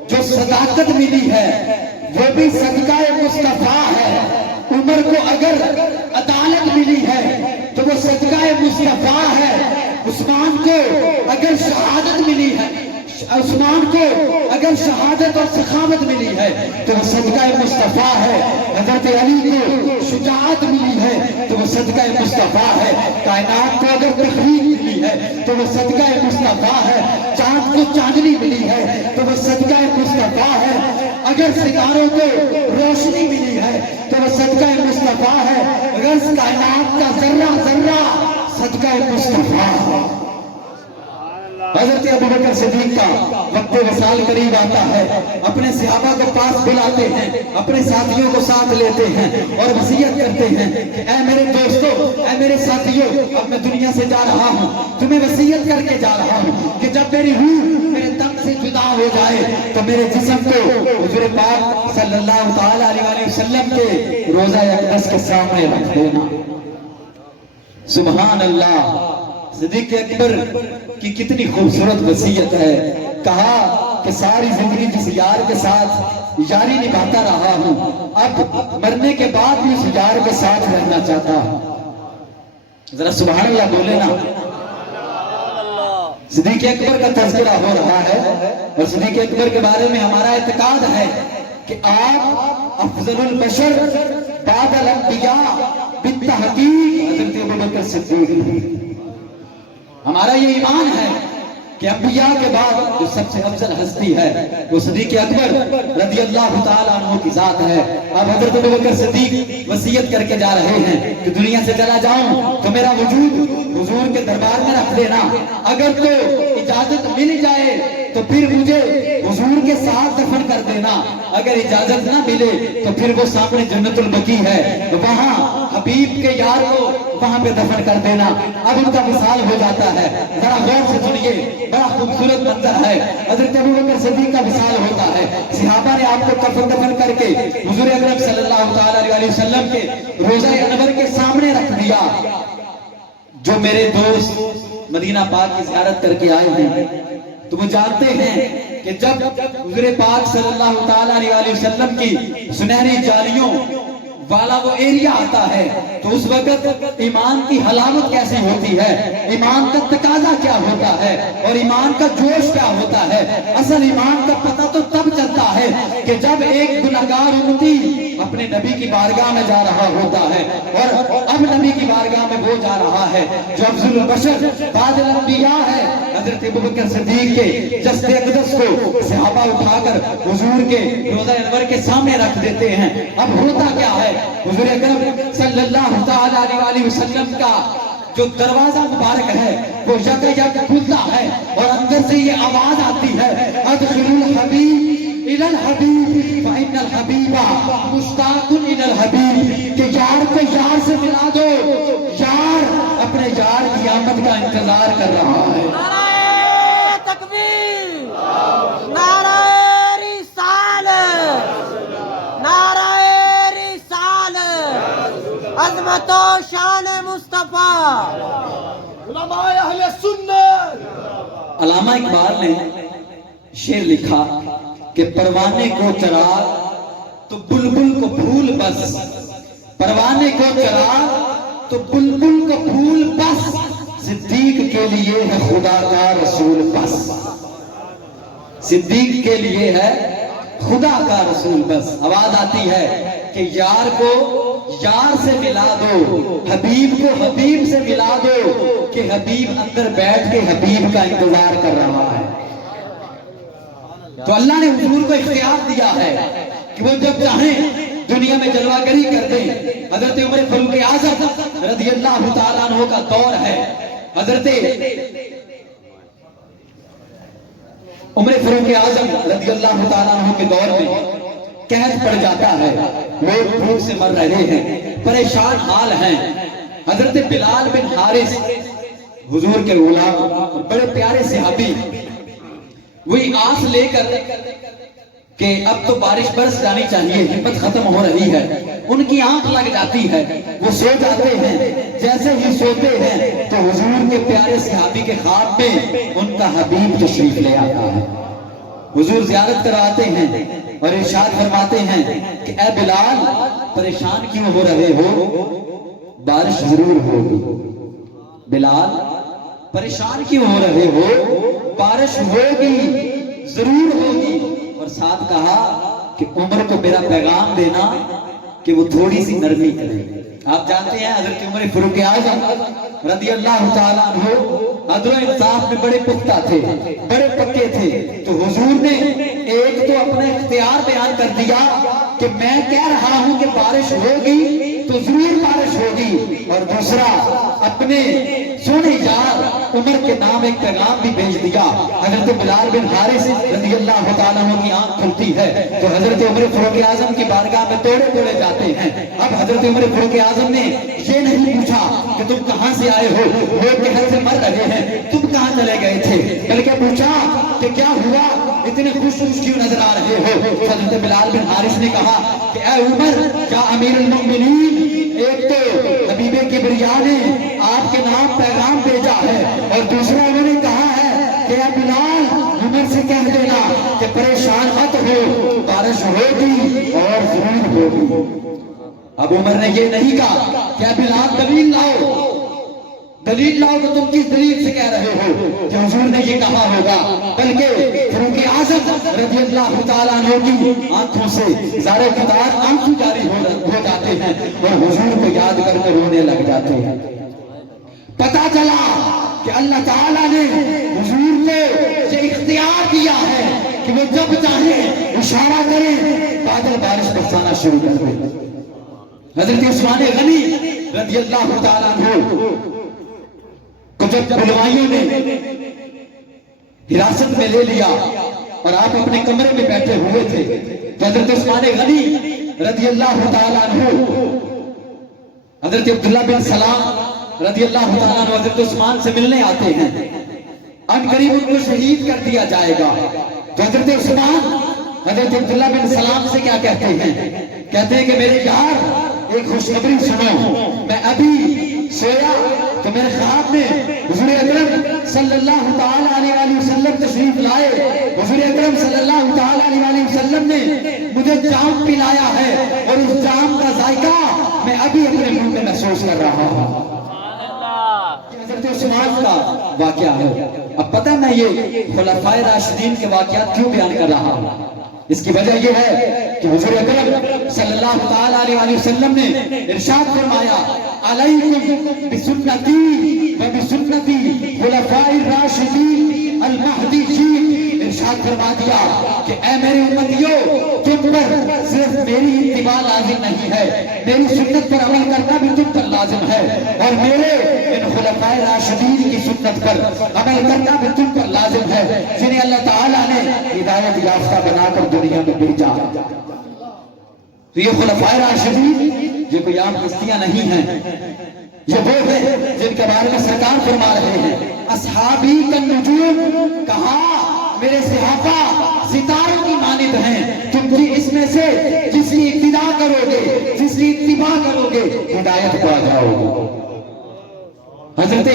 جو صداقت ملی ہے وہ بھی صدقہ مصطفیٰ ہے۔ عمر کو اگر عدالت ملی ہے تو وہ صدقہ مصطفیٰ ہے۔ عثمان کو اگر شہادت ملی ہے، عثمان کو اگر شہادت اور سخاوت ملی ہے تو وہ صدقہ مصطفیٰ ہے۔ حضرت علی کو شجاعت ملی ہے تو وہ صدقہ مصطفیٰ ہے۔ کائنات کو اگر تخلیق ملی ہے تو وہ صدقہ مصطفیٰ ہے۔ چاند کو چاندنی ملی ہے تو وہ صدقہ مصطفیٰ ہے۔ اگر ستاروں کو روشنی ملی ہے تو وہ صدقہ مصطفیٰ ہے۔ اگر کائنات کا ذرہ ذرہ صدقہ مصطفیٰ ہے۔ حضرت ابوبکر صدیق کا وقت وصال قریب آتا ہے، اپنے صحابہ کو پاس بلاتے ہیں، اپنے ساتھیوں کو ساتھ لیتے ہیں اور وصیت کرتے ہیں کہ اے میرے دوستو، اے میرے ساتھیوں، اب میں دنیا سے جا رہا ہوں، تمہیں وصیت کر کے جا رہا ہوں کہ جب میری روح میرے تن سے جدا ہو جائے تو میرے جسم کو حضور پاک صلی اللہ تعالیٰ علیہ وسلم کے روضہ اقدس کے سامنے رکھ دینا۔ سبحان اللہ، صدیق اکبر کی کتنی خوبصورت وصیت ہے۔ کہا کہ ساری زندگی جس یار کے ساتھ یاری نبھاتا رہا ہوں، اب مرنے کے بعد بھی اس یار کے ساتھ رہنا چاہتا ہوں۔ ذرا سبحان اللہ بولے نا۔ صدیق اکبر کا تذکرہ ہو رہا ہے اور صدیق اکبر کے بارے میں ہمارا اعتقاد ہے کہ آپ افضل البشر بعد الانبیاء بالتحقیق حضرت ابوبکر صدیق۔ ہمارا یہ ایمان ہے کہ انبیاء کے بعد جو سب سے افضل ہستی ہے وہ صدیق اکبر رضی اللہ تعالیٰ عنہ کی ذات ہے۔ اب حضرت ابوبکر صدیق وصیت کر کے جا رہے ہیں کہ دنیا سے چلا جاؤں تو میرا وجود حضور کے دربار میں رکھ دینا، اگر تو اجازت مل جائے تو پھر مجھے حضور کے ساتھ دفن کر دینا، اگر اجازت نہ ملے تو پھر وہ سامنے جنت البقیع ہے، وہاں حبیب کے یار کو وہاں پہ دفن کر دینا۔ اب ان کا مثال ہو جاتا ہے، ذرا غور سے سنیے، بڑا خوبصورت منظر ہے۔ حضرت ابوبکر صدیق کا مثال ہوتا ہے، صحابہ نے آپ کو کفن دفن کر کے حضور اکرم صلی اللہ تعالیٰ علیہ وسلم کے روضہ انور کے سامنے رکھ دیا۔ جو میرے دوست مدینہ پاک کی زیارت کر کے آئے ہیں تو وہ جانتے ہیں کہ جب حضور پاک صلی اللہ تعالیٰ علیہ وسلم کی سنہری جالیوں والا وہ ایریا آتا ہے تو اس وقت ایمان کی حلاوت کیسے ہوتی ہے، ایمان کا تقاضا کیا ہوتا ہے اور ایمان کا جوش کیا ہوتا ہے۔ اصل ایمان کا پتہ تو تب چلتا ہے کہ جب ایک گنہگار امتی اپنے نبی کی بارگاہ میں جا رہا ہوتا ہے اور اب نبی کی بارگاہ میں وہ جا رہا ہے جو افضل البشر بعد الانبیاء ہے، حضرت ابوبکر صدیق کے جسد اقدس کو صحابہ اٹھا کر حضور کے روضہ انور کے سامنے رکھ دیتے ہیں۔ اب ہوتا کیا ہے، حضور اکرم صلی اللہ تعالیٰ علیہ وسلم کا جو دروازہ مبارک ہے وہ یک کھلتا ہے اور اندر سے یہ آواز آتی ہے ادخلوا الحبیب الی الحبیب فإن الحبیب مشتاق الی الحبیب، کہ یار کو یار سے ملا دو، یار اپنے یار کی آمد کا انتظار کر رہا ہے۔ نعرہ تکبیر، نعرہ رسالت، نعرہ عظمت و شان مصطفیٰ، علماء اہل سنت۔ علامہ اقبال نے شعر لکھا کہ پروانے کو چراغ تو بلبل کو پھول بس، پروانے کو چراغ تو بلبل کو پھول بس، صدیق کے لیے ہے خدا کا رسول بس، صدیق کے لیے ہے خدا کا رسول بس۔ آواز آتی ہے کہ یار کو یار سے ملا دو، حبیب کو حبیب سے ملا دو، کہ حبیب اندر بیٹھ کے حبیب کا انتظار کر رہا ہے۔ تو اللہ نے حضور کو اختیار دیا ہے کہ وہ جب چاہیں دنیا میں جلوہ گری کر دیں۔ حضرت عمر فاروق اعظم رضی اللہ تعالیٰ عنہ کا دور ہے، حضرت عمر فاروق اعظم رضی اللہ تعالیٰ عنہ کے دور میں قحط پڑ جاتا ہے، لوگ بھوک سے مر رہے ہیں، پریشان حال ہیں۔ حضرت بلال بن حارث حضور کے غلام، بڑے پیارے صحابی، وہی آس لے کر کہ اب تو بارش برس جانی چاہیے، ہمت ختم ہو رہی ہے، ان کی آنکھ لگ جاتی ہے، وہ سو جاتے ہیں۔ جیسے ہی سوتے ہیں تو حضور کے پیارے صحابی کے خواب میں ان کا حبیب تشریف لے آتا ہے، حضور زیارت کرواتے ہیں اور ارشاد فرماتے ہیں کہ اے بلال پریشان کیوں ہو رہے ہو، بارش ضرور ہوگی۔ بلال پریشان کیوں ہو رہے ہو، بارش ہوگی ضرور ہوگی۔ اور ساتھ کہا کہ عمر کو میرا پیغام دینا کہ وہ تھوڑی سی نرمی کرے۔ آپ جانتے ہیں حضرت عمر فاروق اعظم رضی اللہ تعالیٰ عنہ عدل و انصاف میں بڑے پختہ تھے، بڑے پکے تھے۔ تو حضور نے ایک تو اپنا اختیار بیان کر دیا کہ میں کہہ رہا ہوں کہ بارش ہوگی تو ضرور بارش ہوگی، اور دوسرا اپنے سونے یار عمر کے نام ایک پیغام بھی بھیج دیا۔ حضرت بلال بن حارث رضی اللہ تعالیٰ عنہ کی آنکھ کھلتی ہے تو حضرت عمر فاروق اعظم کی بارگاہ میں توڑے توڑے جاتے ہیں۔ اب حضرت عمر فاروق اعظم نے یہ نہیں پوچھا کہ تم کہاں سے آئے ہو، لوگ قحط سے مر رہے ہیں، تم کہاں چلے گئے تھے، بلکہ پوچھا کہ کیا ہوا، اتنے خوش کیوں نظر آ رہے ہو۔ حضرت بلال بن حارث نے کہا کہ اے عمر یا امیر المؤمنین، ایک تو حبیب کبریا نے آپ کے نام پیغام بھیجا ہے، اور دوسرا انہوں نے کہا ہے کہ اے بلال عمر سے کہہ دینا کہ پریشان مت ہو، بارش ہوگی اور ضرور ہوگی۔ اب عمر نے یہ نہیں کہا کہ اے بلال دلیل لاؤ، دلیل لاؤ تو تم کس دلیل سے کہہ رہے ہو کہ حضور نے یہ کہا ہوگا، بلکہ فاروق اعظم رضی اللہ تعالیٰ عنہ کی آنکھوں سے زارے قطار آنسو جاری ہو جاتے ہیں اور حضور کو یاد کر کے رونے لگ جاتے ہیں۔ پتا چلا کہ اللہ تعالیٰ نے حضور کو یہ اختیار دیا ہے کہ وہ جب چاہیں اشارہ کریں بادل بارش برسانا شروع کر دیں۔ حضرت عثمان غنی رضی اللہ تعالیٰ عنہ کو جب بلوائیوں نے حراست میں لے لیا اور آپ اپنے کمرے میں بیٹھے ہوئے تھے تو حضرت عثمان غنی رضی اللہ تعالیٰ عنہ حضرت عبداللہ بن سلام رضی اللہ تعالیٰ عنہ حضرت عثمان سے ملنے آتے ہیں، ان قریب ان کو شہید کر دیا جائے گا۔ تو حضرت عثمان حضرت عبداللہ بن سلام سے کیا کہتے ہیں، کہتے ہیں کہ میرے یار ایک خوشخبری سنو، میں ابھی سویا تو میرے خواب میں حضور اکرم صلی اللہ تعالی علیہ وسلم تشریف لائے. حضور اکرم صلی اللہ تعالی علیہ وسلم نے مجھے جام پلایا ہے اور اس جام کا ذائقہ میں ابھی اپنے منہ میں محسوس کر رہا ہوں. حضرت عثمان کا واقعہ ہے. اب پتہ میں یہ خلفائے راشدین کے واقعات کیوں بیان کر رہا ہوں؟ اس کی وجہ یہ ہے کہ حضور اکرم صلی اللہ تعالی علیہ وسلم نے ارشاد فرمایا علیکم بسنتی و بسنتی خلفاء الراشدین المہدیین. ارشاد فرما دیا کہ اے میرے امتیوں تم پر صرف میری اتباع لازم نہیں ہے, میری سنت پر عمل کرنا بھی تم پر لازم ہے, اور میرے ان خلفاء راشدین کی سنت پر عمل کرنا بھی تم پر لازم ہے جنہیں اللہ تعالیٰ نے ہدایت یافتہ بنا کر دنیا میں بھیجا. تو یہ خلفاء راشدین یہ کوئی عام ہستیاں نہیں ہیں, یہ وہ ہیں جن کے بارے میں سرکار فرما رہے ہیں اصحابی کالنجوم. کہا میرے صحابہ ستاروں کی مانند ہیں, تم بھی اس میں سے جس کی ابتداء کرو گے, جس کی اتباع کرو گے, ہدایت کو آ جاؤ گے. حضرت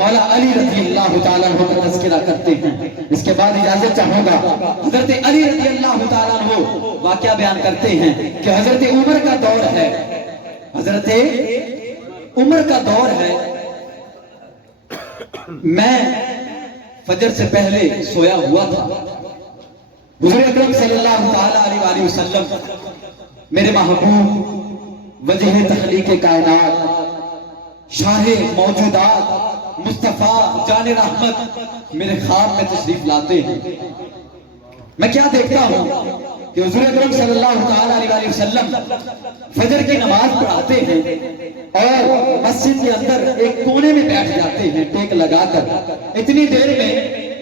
مولا علی رضی اللہ تعالیٰ عنہ کا تذکرہ کرتے ہیں. اس کے بعد اجازت چاہوں گا, حضرت علی رضی اللہ تعالیٰ عنہ واقعہ بیان کرتے ہیں کہ حضرت عمر کا دور ہے. حضرت عمر کا دور ہے. میں فجر سے پہلے سویا ہوا تھا. حضور اکرم صلی اللہ تعالی علیہ وسلم میرے محبوب وجہ تخلیق کائنات شاہ موجودات مصطفیٰ جان رحمت میرے خواب میں تشریف لاتے ہیں. میں کیا دیکھتا ہوں کہ حضور اکرم صلی اللہ تعالی علیہ وسلم فجر کی نماز پڑھاتے ہیں اور مسجد کے اندر ایک کونے میں بیٹھ جاتے ہیں ٹیک لگا کر. اتنی دیر میں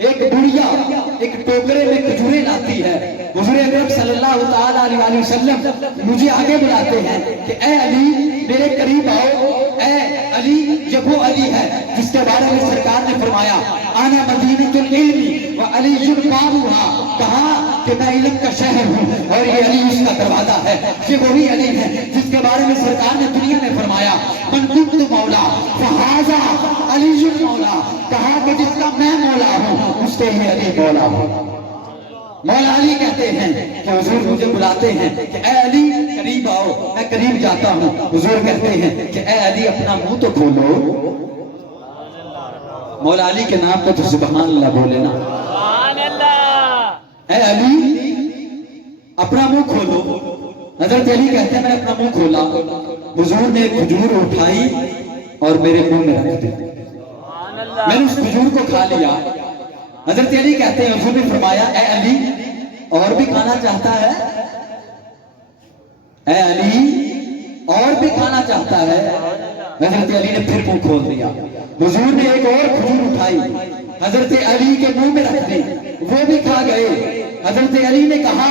ایک بڑھیا ایک ٹوکرے میں کھجوریں لاتی ہے. حضور اکرم صلی اللہ تعالی علیہ وسلم مجھے آگے بلاتے ہیں کہ اے علی میرے قریب آؤ. اے علی یہ وہ علی ہے جس کے بارے میں سرکار نے فرمایا آنا مدینۃ العلم و علی بابھا. کہا کہ میں علم کا شہر ہوں اور یہ علی اس کا دروازہ ہے. یہ وہی علی ہے جس کے بارے میں سرکار نے دنیا میں فرمایا من کنت مولا فہذا علی مولا. کہا کہ جس کا میں مولا ہوں اس کے ہی علی مولا ہوں. مولا علی کہتے ہیں کہ حضور مجھے بلاتے ہیں کہ اے علی قریب آؤ. میں قریب جاتا ہوں. حضور کہتے ہیں کہ اے علی اپنا منہ تو کھولو. مولا علی کے نام پہ تو سبحان اللہ بولے نا. اے علی اپنا منہ کھولو. حضرت علی کہتے ہیں میں اپنا منہ کھولا. حضور نے کھجور اٹھائی اور میرے منہ میں رکھ دی. میں نے اس کھجور کو کھا لیا. حضرت علی کہتے ہیں حضور نے فرمایا اے علی اور بھی کھانا چاہتا ہے؟ اے علی اور بھی کھانا چاہتا ہے؟ حضرت علی نے پھر منہ کھول دیا. حضور نے ایک اور کھجور اٹھائی حضرت علی کے منہ میں رکھ دی. وہ بھی کھا گئے. حضرت علی نے کہا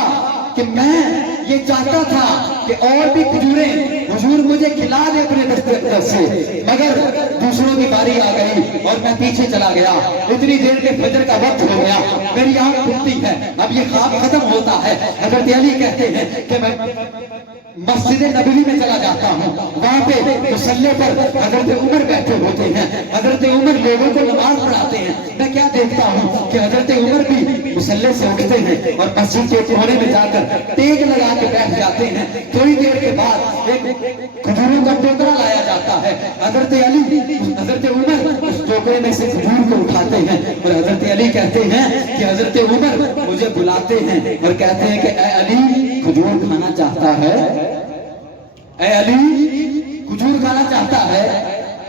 کہ میں یہ چاہتا تھا کہ اور بھی کھجوریں حضور مجھے کھلا دے اپنے دسترخوان سے, مگر دوسروں کی باری آ گئی اور میں پیچھے چلا گیا. اتنی دیر میں فجر کا وقت ہو گیا. میری آنکھ کھلتی ہے. اب یہ خواب ختم ہوتا ہے. حضرت علی کہتے ہیں کہ میں مسجد نبوی میں چلا جاتا ہوں. وہاں پہ مصلی پر حضرت عمر بیٹھے ہوتے ہیں. حضرت عمر لوگوں کو نماز پڑھاتے ہیں. میں کیا دیکھتا ہوں کہ حضرت عمر بھی مصلی سے اٹھتے ہیں اور مسجد کے کونے میں جا کر ٹیک لگا کے بیٹھ جاتے ہیں. تھوڑی دیر کے بعد ایک کھجوروں کا ٹوکرا لایا جاتا ہے. حضرت عمر اس ٹوکرے میں سے کھجور کو اٹھاتے ہیں اور حضرت علی کہتے ہیں کہ حضرت عمر مجھے بلاتے ہیں اور کہتے ہیں کہ اے علی کھجور کھانا چاہتا ہے؟ اے علی کھجور کھانا چاہتا ہے؟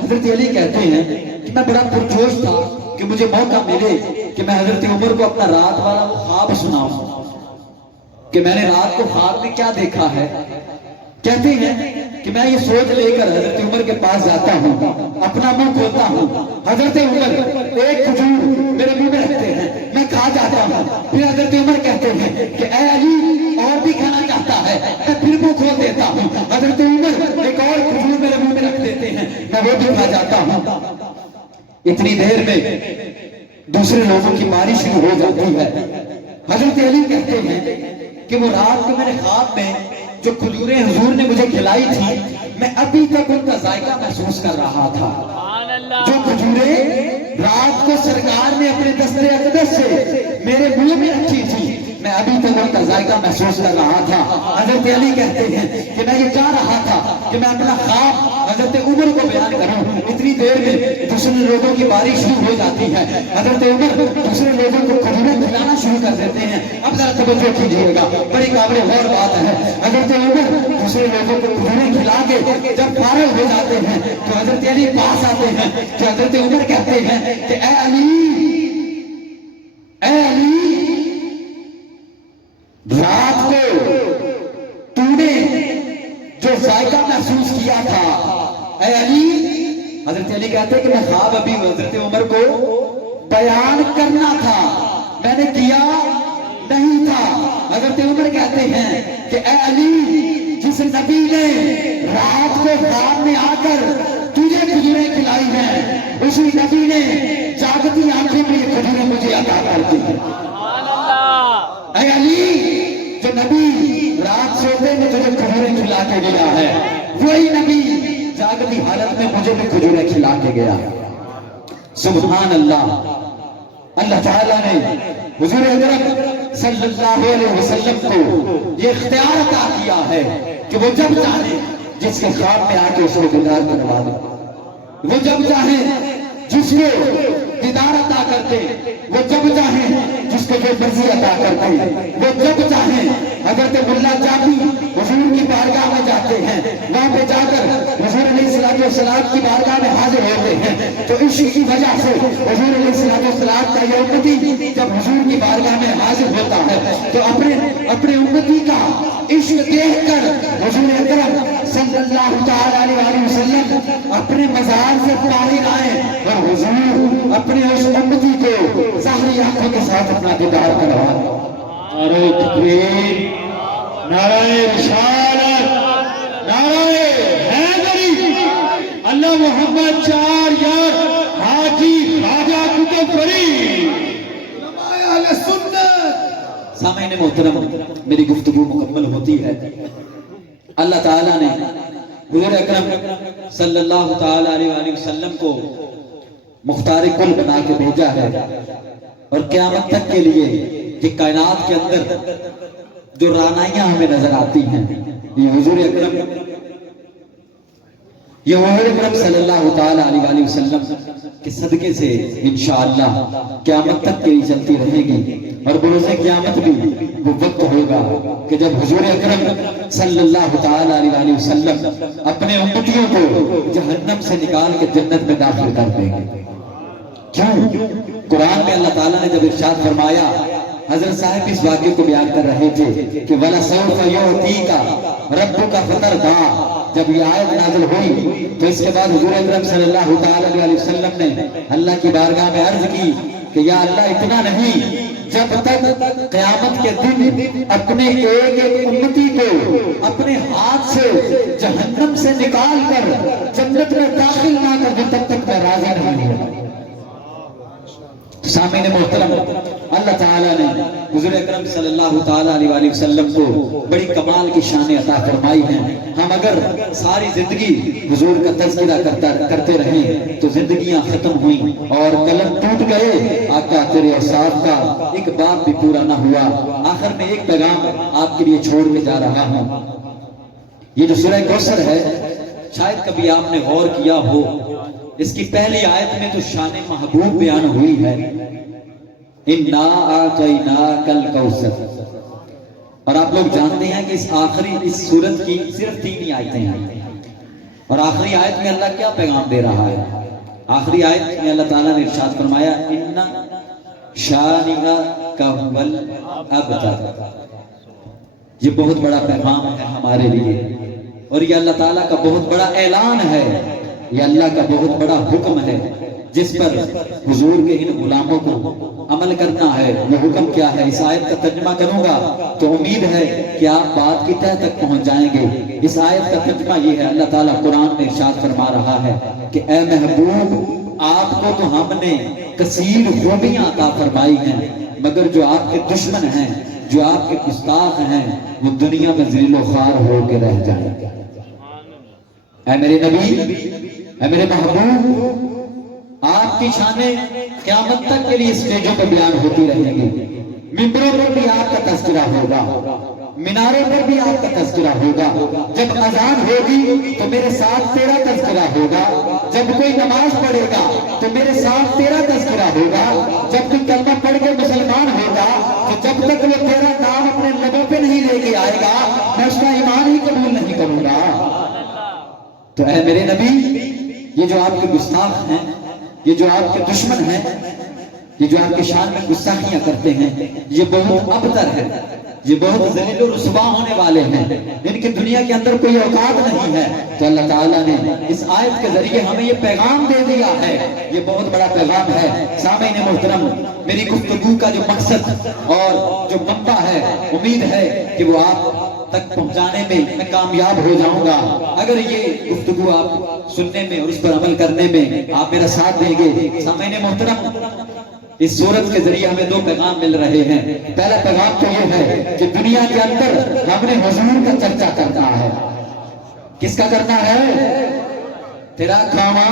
حضرت علی کہتے ہیں کہ میں بڑا پرجوش تھا کہ مجھے موقع ملے کہ میں حضرت عمر کو اپنا رات والا وہ خواب سناؤں کہ میں نے رات کو خواب میں کیا دیکھا ہے. کہتے ہیں کہ میں یہ سوچ لے کر حضرت عمر کے پاس جاتا ہوں, اپنا منہ کھولتا ہوں. حضرت عمر ایک کھجور میرے منہ میں رکھتے ہیں. میں کھا جاتا ہوں. پھر حضرت عمر کہتے ہیں کہ اے علی اور بھی کھانا چاہتا ہے؟ میں پھر منہ کھول دیتا ہوں. حضرت عمر ایک اور کھجور میرے منہ میں رکھ دیتے ہیں. میں وہ بھی کھا جاتا ہوں. اتنی دیر میں دوسرے لوگوں کی باری شروع ہو جاتی ہے. حضرت علی کہتے ہیں کہ وہ رات کو میرے خواب میں جو کھجوریں حضور نے مجھے کھلائی تھی میں ابھی تک ان کا ذائقہ محسوس کر رہا تھا. کھجوریں رات کو سرکار نے اپنے دستے اقدس سے میرے منہ میں رکھی تھی، میں ابھی تک ان کا ذائقہ محسوس کر رہا تھا۔ حضرت علی کہتے ہیں کہ میں یہ چاہ رہا تھا کہ میں اپنا خواب حضرت عمر کو بیان کروں، اتنی دیر میں دوسرے لوگوں کی باری شروع ہو جاتی ہے۔ حضرت عمر دوسرے لوگوں کو کھجوریں کھلانا شروع کر دیتے ہیں۔ اب ذرا توجہ کیجیے گا، بڑی قابل غور بات ہے۔ حضرت عمر دوسرے لوگوں کو کھجوریں کھلا کے جب فارغ ہو جاتے ہیں تو حضرت علی پاس آتے ہیں تو حضرت عمر کہتے ہیں کہ اے علی، اے علی، رات کو تو نے جو ذائقہ محسوس کیا تھا، اے علی، حضرت علی کہتے ہیں کہ میں خواب ابھی حضرت عمر کو بیان کرنا تھا، میں نے کیا نہیں تھا۔ حضرت عمر کہتے ہیں کہ اے علی، جس نبی نے رات کو خواب میں آ کر تجھے کھجوریں کھلائی ہیں، اسی نبی نے جاگتی آنکھوں میں یہ کھجوریں مجھے عطا کر دی ہیں۔ اے علی، جو نبی رات سوتے میں تجھے کھجوریں کھلا کے گیا ہے، وہی نبی جاگتی حالت میں مجھے بھی کھجوریں کھلا کے گیا۔ سبحان اللہ۔ اللہ تعالیٰ نے حضور اکرم صلی اللہ علیہ وسلم کو یہ اختیار عطا کیا ہے کہ وہ جب چاہے جس کے خواب میں آ کے اس کو دیدار کروا دے، وہ جب چاہیں جس کو دیدار عطا کرتے، وہ جب چاہیں جس کو جو مرضی عطا کرتے، وہ جب چاہیں حضرت ملا جابی حضور کی بارگاہ میں جاتے ہیں، وہاں پہ جا کر حضور علیہ السلام کی بارگاہ میں حاضر ہوتے ہیں۔ تو اسی کی وجہ سے حضور علیہ السلام کا یہ امتی جب حضور کی بارگاہ میں حاضر ہوتا ہے تو اپنے امتی کا عشق دیکھ کر حضور اکرم صلی اللہ تعالی علیہ وسلم اپنے مزار سے باہر آئے اور حضور اپنے اس امتی کو ظاہری آنکھوں کے ساتھ اپنا دیدار کروائے۔ نعرہ تکبیر، نعرہ رسالت، نعرہ حیدری، اللہ محمد چار یار حاجی خواجہ قطب فرید، علماء اہل سنت۔ سامعین محترم، میری گفتگو مکمل ہوتی ہے۔ اللہ تعالیٰ نے حضور اکرم صلی اللہ تعالی علیہ وسلم کو مختار کل بنا کے بھیجا ہے، اور قیامت تک کے لیے یہ کائنات کے اندر جو رانائیاں ہمیں نظر آتی ہیں، یہ حضور اکرم صلی اللہ تعالی علیہ وسلم کے صدقے سے انشاءاللہ قیامت تک کے لیے چلتی رہے گی۔ اور بروز قیامت بھی وہ وقت ہوگا کہ جب حضور اکرم صلی اللہ تعالی علیہ وسلم اپنے امتیوں کو جہنم سے نکال کے جنت میں داخل کر دیں گے۔ کیوں؟ قرآن میں اللہ تعالیٰ نے جب ارشاد فرمایا، حضرت صاحب اس واقعے کو بیان کر رہے تھے کہ وَلَسَوْفَ يُعْطِيكَ رَبُّكَ فَتَرْضَىٰ، جب یہ آیت نازل ہوئی تو اس کے بعد حضور اکرم صلی اللہ تعالی علیہ وسلم نے اللہ کی بارگاہ میں عرض کی کہ یا اللہ، اتنا نہیں، جب تک قیامت کے دن اپنے ایک ایک امتی کو اپنے ہاتھ سے جہنم سے نکال کر جنت میں داخل نہ کر دوں تب تک میں راضی نہیں ہوں۔ سامعین محترم، اللہ تعالیٰ نے حضور اکرم صلی اللہ تعالی علیہ وسلم کو بڑی کمال کی شان عطا فرمائی ہیں۔ ہم اگر ساری زندگی حضور کا تذکرہ کرتے رہیں تو زندگیاں ختم ہوئیں اور قلم ٹوٹ گئے، آقا تیرے اوصاف کا ایک باب بھی پورا نہ ہوا۔ آخر میں ایک پیغام آپ کے لیے چھوڑ کے جا رہا ہوں۔ یہ جو سورہ کوثر ہے، شاید کبھی آپ نے غور کیا ہو، اس کی پہلی آیت میں تو شان محبوب بیان ہوئی ہے، اِنَّا أَعْطَيْنَاكَ الْكَوْثَرَ، اور آپ لوگ جانتے ہیں کہ اس سورت کی صرف 3 ہی آیتیں ہیں، اور آخری آیت میں اللہ کیا پیغام دے رہا ہے؟ آخری آیت میں اللہ تعالیٰ نے ارشاد فرمایا، اِنَّ شَانِئَكَ هُوَ الْأَبْتَرُ۔ یہ بہت بڑا پیغام ہے ہمارے لیے، اور یہ اللہ تعالیٰ کا بہت بڑا اعلان ہے، یہ اللہ کا بہت بڑا حکم ہے جس پر حضور کے ان غلاموں کو عمل کرنا ہے۔ وہ حکم کیا ہے؟ اس آیت کا ترجمہ کروں گا تو امید ہے کہ آپ بات کی تہ تک پہنچ جائیں گے۔ اس آیت کا ترجمہ یہ ہے، اللہ تعالیٰ قرآن میں ارشاد فرما رہا ہے کہ اے محبوب، آپ کو تو ہم نے کثیر خوبیاں عطا فرمائی ہیں، مگر جو آپ کے دشمن ہیں، جو آپ کے گستاخ ہیں، وہ دنیا میں ذلیل و خوار ہو کے رہ جائیں گے۔ اے میرے نبی، اے میرے محبوب، آپ کی شانیں قیامت تک کے لیے اسٹیجوں پر بیان ہوتی رہیں گی. ممبروں پر بھی آپ کا تذکرہ ہوگا, میناروں پر بھی آپ کا تذکرہ ہوگا. جب اذان ہوگی تو میرے ساتھ تیرا تذکرہ ہوگا, جب کوئی نماز پڑھے گا تو میرے ساتھ تیرا تذکرہ ہوگا, جب کوئی کلمہ پڑھ کے مسلمان ہوگا تو جب تک وہ تیرا نام اپنے لبوں پہ نہیں لے کے آئے گا میں اس کا ایمان ہی قبول نہیں کروں گا. تو اے میرے نبی, یہ جو آپ کے گستاخ ہیں, یہ جو آپ کے دشمن ہیں, یہ جو آپ کے شان میں گستاخیاں کرتے ہیں, یہ بہت ابتر ہے, یہ بہت ذلیل و رسوا ہونے والے ہیں, ان کی دنیا کے اندر کوئی اوقات نہیں ہے. تو اللہ تعالیٰ نے اس آیت کے ذریعے ہمیں یہ پیغام دے دیا ہے, یہ بہت بڑا پیغام ہے. سامعین محترم, میری گفتگو کا جو مقصد اور جو منبع ہے, امید ہے کہ وہ آپ تک پہنچانے میں کامیاب ہو جاؤں گا. اگر یہ گفتگو آپ سننے میں اور اس پر عمل کرنے میں آپ میرا ساتھ دیں گے. سامعین محترم, اس صورت کے ذریعے ہمیں دو پیغام مل رہے ہیں. پہلا پیغام تو یہ ہے کہ دنیا کے اندر ہم نے حضور کا چرچا کرنا ہے. کس کا کرنا ہے؟ تیرا کاما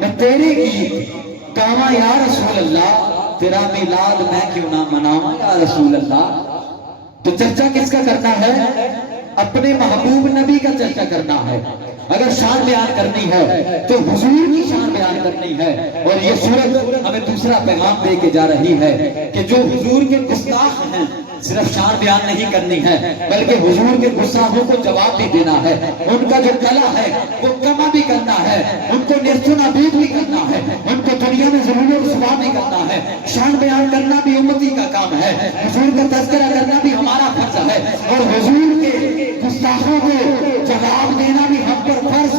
میں تیری عید, کاما یا رسول اللہ, تیرا میلاد میں کیوں نہ مناواں یا رسول اللہ. تو چرچا کس کا کرنا ہے؟ اپنے محبوب نبی کا چرچا کرنا ہے. اگر شان بیان کرنی ہے تو حضور کی شان بیان کرنی ہے. اور یہ سورت ہمیں دوسرا پیغام دے کے جا رہی ہے کہ جو حضور کے گستاخ ہیں, صرف شان بیان نہیں کرنی ہے بلکہ حضور کے گستاخوں کو جواب بھی دینا ہے. ان کا جو کلا ہے وہ کما بھی کرنا ہے, ان کو نیست و نابود بھی کرنا ہے, ان کو دنیا میں ضرور و رسوا بھی کرنا ہے. شان بیان کرنا بھی امتی کا کام ہے, حضور کا تذکرہ کرنا بھی ہمارا فرض ہے, اور حضور کے گستاخوں کو جواب دینا بھی ہم پر فرض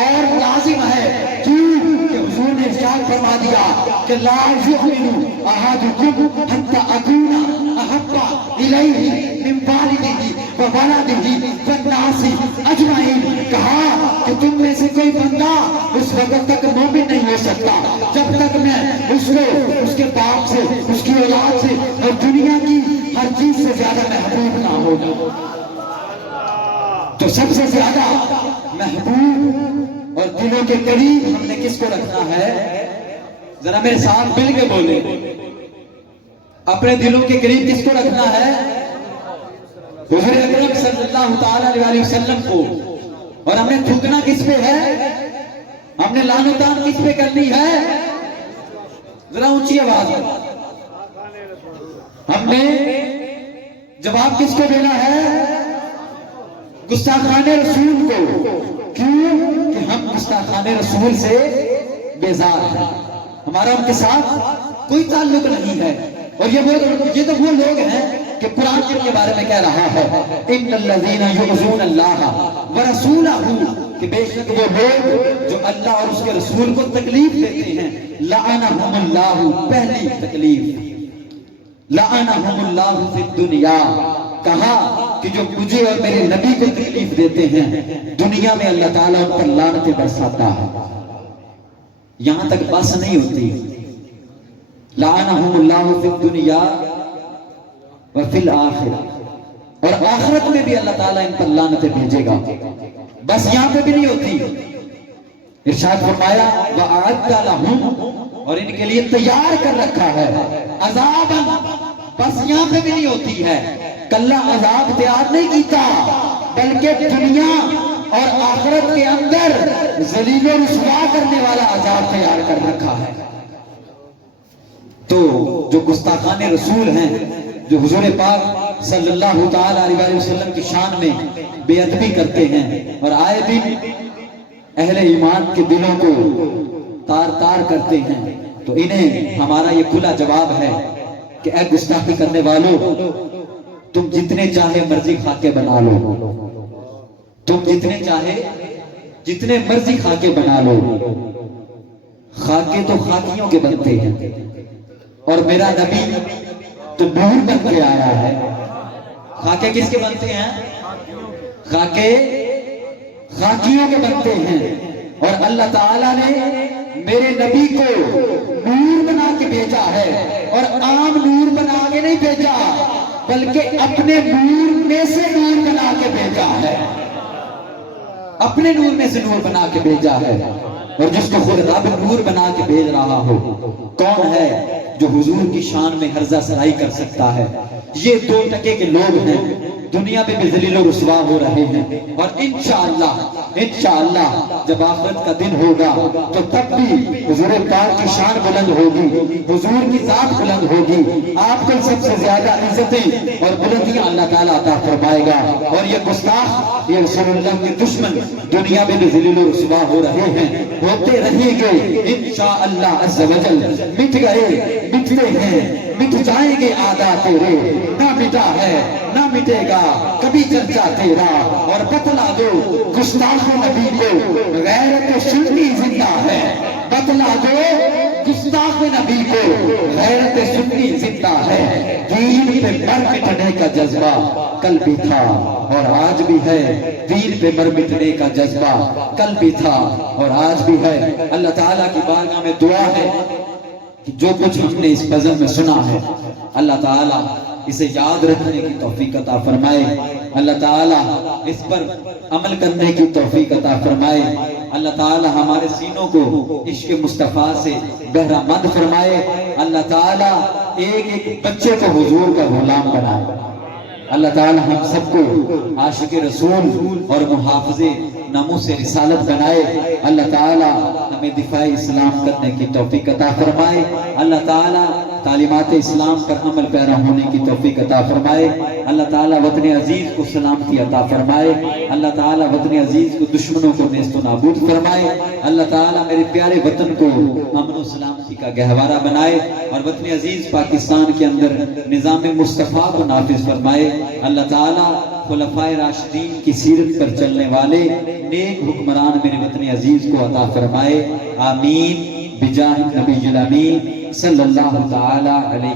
اور لازم ہے. کیوں کہ حضور نے ارشاد فرما دیا کہ لا یؤمن احدکم حتی اکون احب الیہ من والدہ وولدہ والناس اجمعین. کہا کہ تم میں سے کوئی بندہ اس وقت تک مومن نہیں ہو سکتا جب تک میں اس کو اس کے باپ سے, اس کی اولاد سے اور دنیا کی ہر چیز سے زیادہ محبوب نہ ہو. تو سب سے زیادہ محبوب اور دلوں کے قریب ہم نے کس کو رکھنا ہے؟ ذرا میرے ساتھ مل کے بولے, اپنے دلوں کے قریب کس کو رکھنا ہے؟ حضور اکرم صلی اللہ تعالی علیہ وسلم کو. اور ہم نے تھوکنا کس پہ ہے؟ ہم نے لعن و طعن کس پہ کرنی ہے؟ ذرا اونچی آواز میں. ہم نے جواب کس کو دینا ہے؟ گستاخان رسول کو. کیوں کہ ہم گستاخان رسول سے بیزار ہیں, ہمارا ان کے ساتھ کوئی تعلق نہیں ہے. اور یہ تو وہ لوگ ہیں کہ قرآن جن کے بارے میں کہہ رہا ہے ان الذین یؤذون اللہ ورسولہ, کہ بے شک وہ لوگ جو اللہ اور اس کے رسول کو تکلیف دیتے ہیں. لعنہم اللہ, پہلی تکلیف لعنہم اللہ فی الدنیا, کہا کہ جو مجھے اور میرے نبی کو تکلیف دیتے ہیں دنیا میں اللہ تعالیٰ ان پر لعنتیں برساتا ہے. یہاں تک بس نہیں ہوتی. لعنہم اللہ فی الدنیا وفی الآخرہ, اور آخرت میں بھی اللہ تعالیٰ ان پر لعنتیں بھیجے گا. بس یہاں پہ بھی نہیں ہوتی. ارشاد فرمایا وَأَعَدَّ لَهُمْ, اور ان کے لیے تیار کر رکھا ہے عذاباً. بس یہاں پہ بھی نہیں ہوتی ہے. کلہ عذاب تیار نہیں کیتا بلکہ دنیا اور آخرت کے اندر ذلیل و رسوا کرنے والا عذاب تیار کر رکھا ہے. تو جو گستاخان رسول ہیں, جو حضور پاک صلی اللہ تعالی علیہ وسلم کی شان میں بے ادبی کرتے ہیں اور آئے دن اہل ایمان کے دلوں کو تار تار کرتے ہیں, تو انہیں ہمارا یہ کھلا جواب ہے کہ اے گستاخی کرنے والوں, تم جتنے چاہے مرضی خاکے بنا لو, تم جتنے مرضی خاکے بنا لو. خاکے تو خاکیوں کے بنتے ہیں اور میرا نبی تو نور بن کے آیا ہے. خاکے کس کے بنتے ہیں؟ خاکے خاکیوں کے بنتے ہیں. اور اللہ تعالیٰ نے میرے نبی کو نور بنا کے بھیجا ہے, اور عام نور بنا کے نہیں بھیجا بلکہ اپنے نور میں سے نور بنا کے بھیجا ہے, اپنے نور میں سے نور بنا کے بھیجا ہے. اور جس کو خود رب نور بنا کے بھیج رہا ہو، کون ہے جو حضور کی شان میں ہرزہ سرائی کر سکتا ہے؟ یہ 2 ٹکے کے لوگ ہیں، دنیا میں بھی ذلیل و رسوا ہو رہے ہیں، اور انشاءاللہ جب آخرت کا دن ہوگا تو تب بھی حضور پاک کی شان بلند ہوگی، حضور کی ذات بلند ہوگی، آپ کو سب سے زیادہ عزتیں اور بلندیاں اللہ تعالیٰ عطا فرمائے گا، اور یہ گستاخ، یہ رسول اللہ کے دشمن دنیا میں بھی ذلیل و رسوا ہو رہے ہیں، ہوتے رہیں گے انشاءاللہ عز و جل، مٹ گئے، مٹتے ہیں، مٹ جائیں گے آدھا تیرے، نہ مٹا ہے نہ مٹے گا کبھی چرچا تیرا، اور بتلا دو گستاخ نبی کو غیرت سنی زندہ ہے، بتلا دو گستاخ نبی کو غیرت سنی زندہ ہے، دین پہ مر مٹنے کا جذبہ کل بھی تھا اور آج بھی ہے، دین پہ مر مٹنے کا جذبہ کل بھی تھا اور آج بھی ہے۔ اللہ تعالیٰ کی بارگاہ میں دعا ہے کہ جو کچھ ہم نے اس بزم میں سنا ہے، اللہ تعالیٰ اسے یاد رکھنے کی توفیق عطا فرمائے، اللہ تعالیٰ اس پر عمل کرنے کی توفیق عطا فرمائے، اللہ تعالیٰ ہمارے سینوں کو عشق مصطفیٰ سے بہرہ مند فرمائے، اللہ تعالیٰ ایک ایک بچے کو حضور کا غلام بنائے، اللہ تعالیٰ ہم سب کو عاشق رسول اور محافظ ناموس رسالت بنائے، اللہ تعالیٰ ہمیں دفاع اسلام کرنے کی توفیق عطا فرمائے، اللہ تعالیٰ تعلیمات اسلام پر عمل پیرا ہونے کی توفیق عطا فرمائے، اللہ تعالیٰ وطن عزیز کو سلامتی عطا فرمائے، اللہ تعالیٰ وطن عزیز کو دشمنوں کو نیست و نابود فرمائے، اللہ تعالیٰ میرے پیارے وطن کو امن و سلامتی کا گہوارہ بنائے، اور وطن عزیز پاکستان کے اندر نظام مصطفیٰ کو نافذ فرمائے، اللہ تعالیٰ خلفائے راشدین کی سیرت پر چلنے والے نیک حکمران میرے وطن عزیز کو عطا فرمائے، آمین بجاہ نبی الامین صلی اللہ تعالی علیہ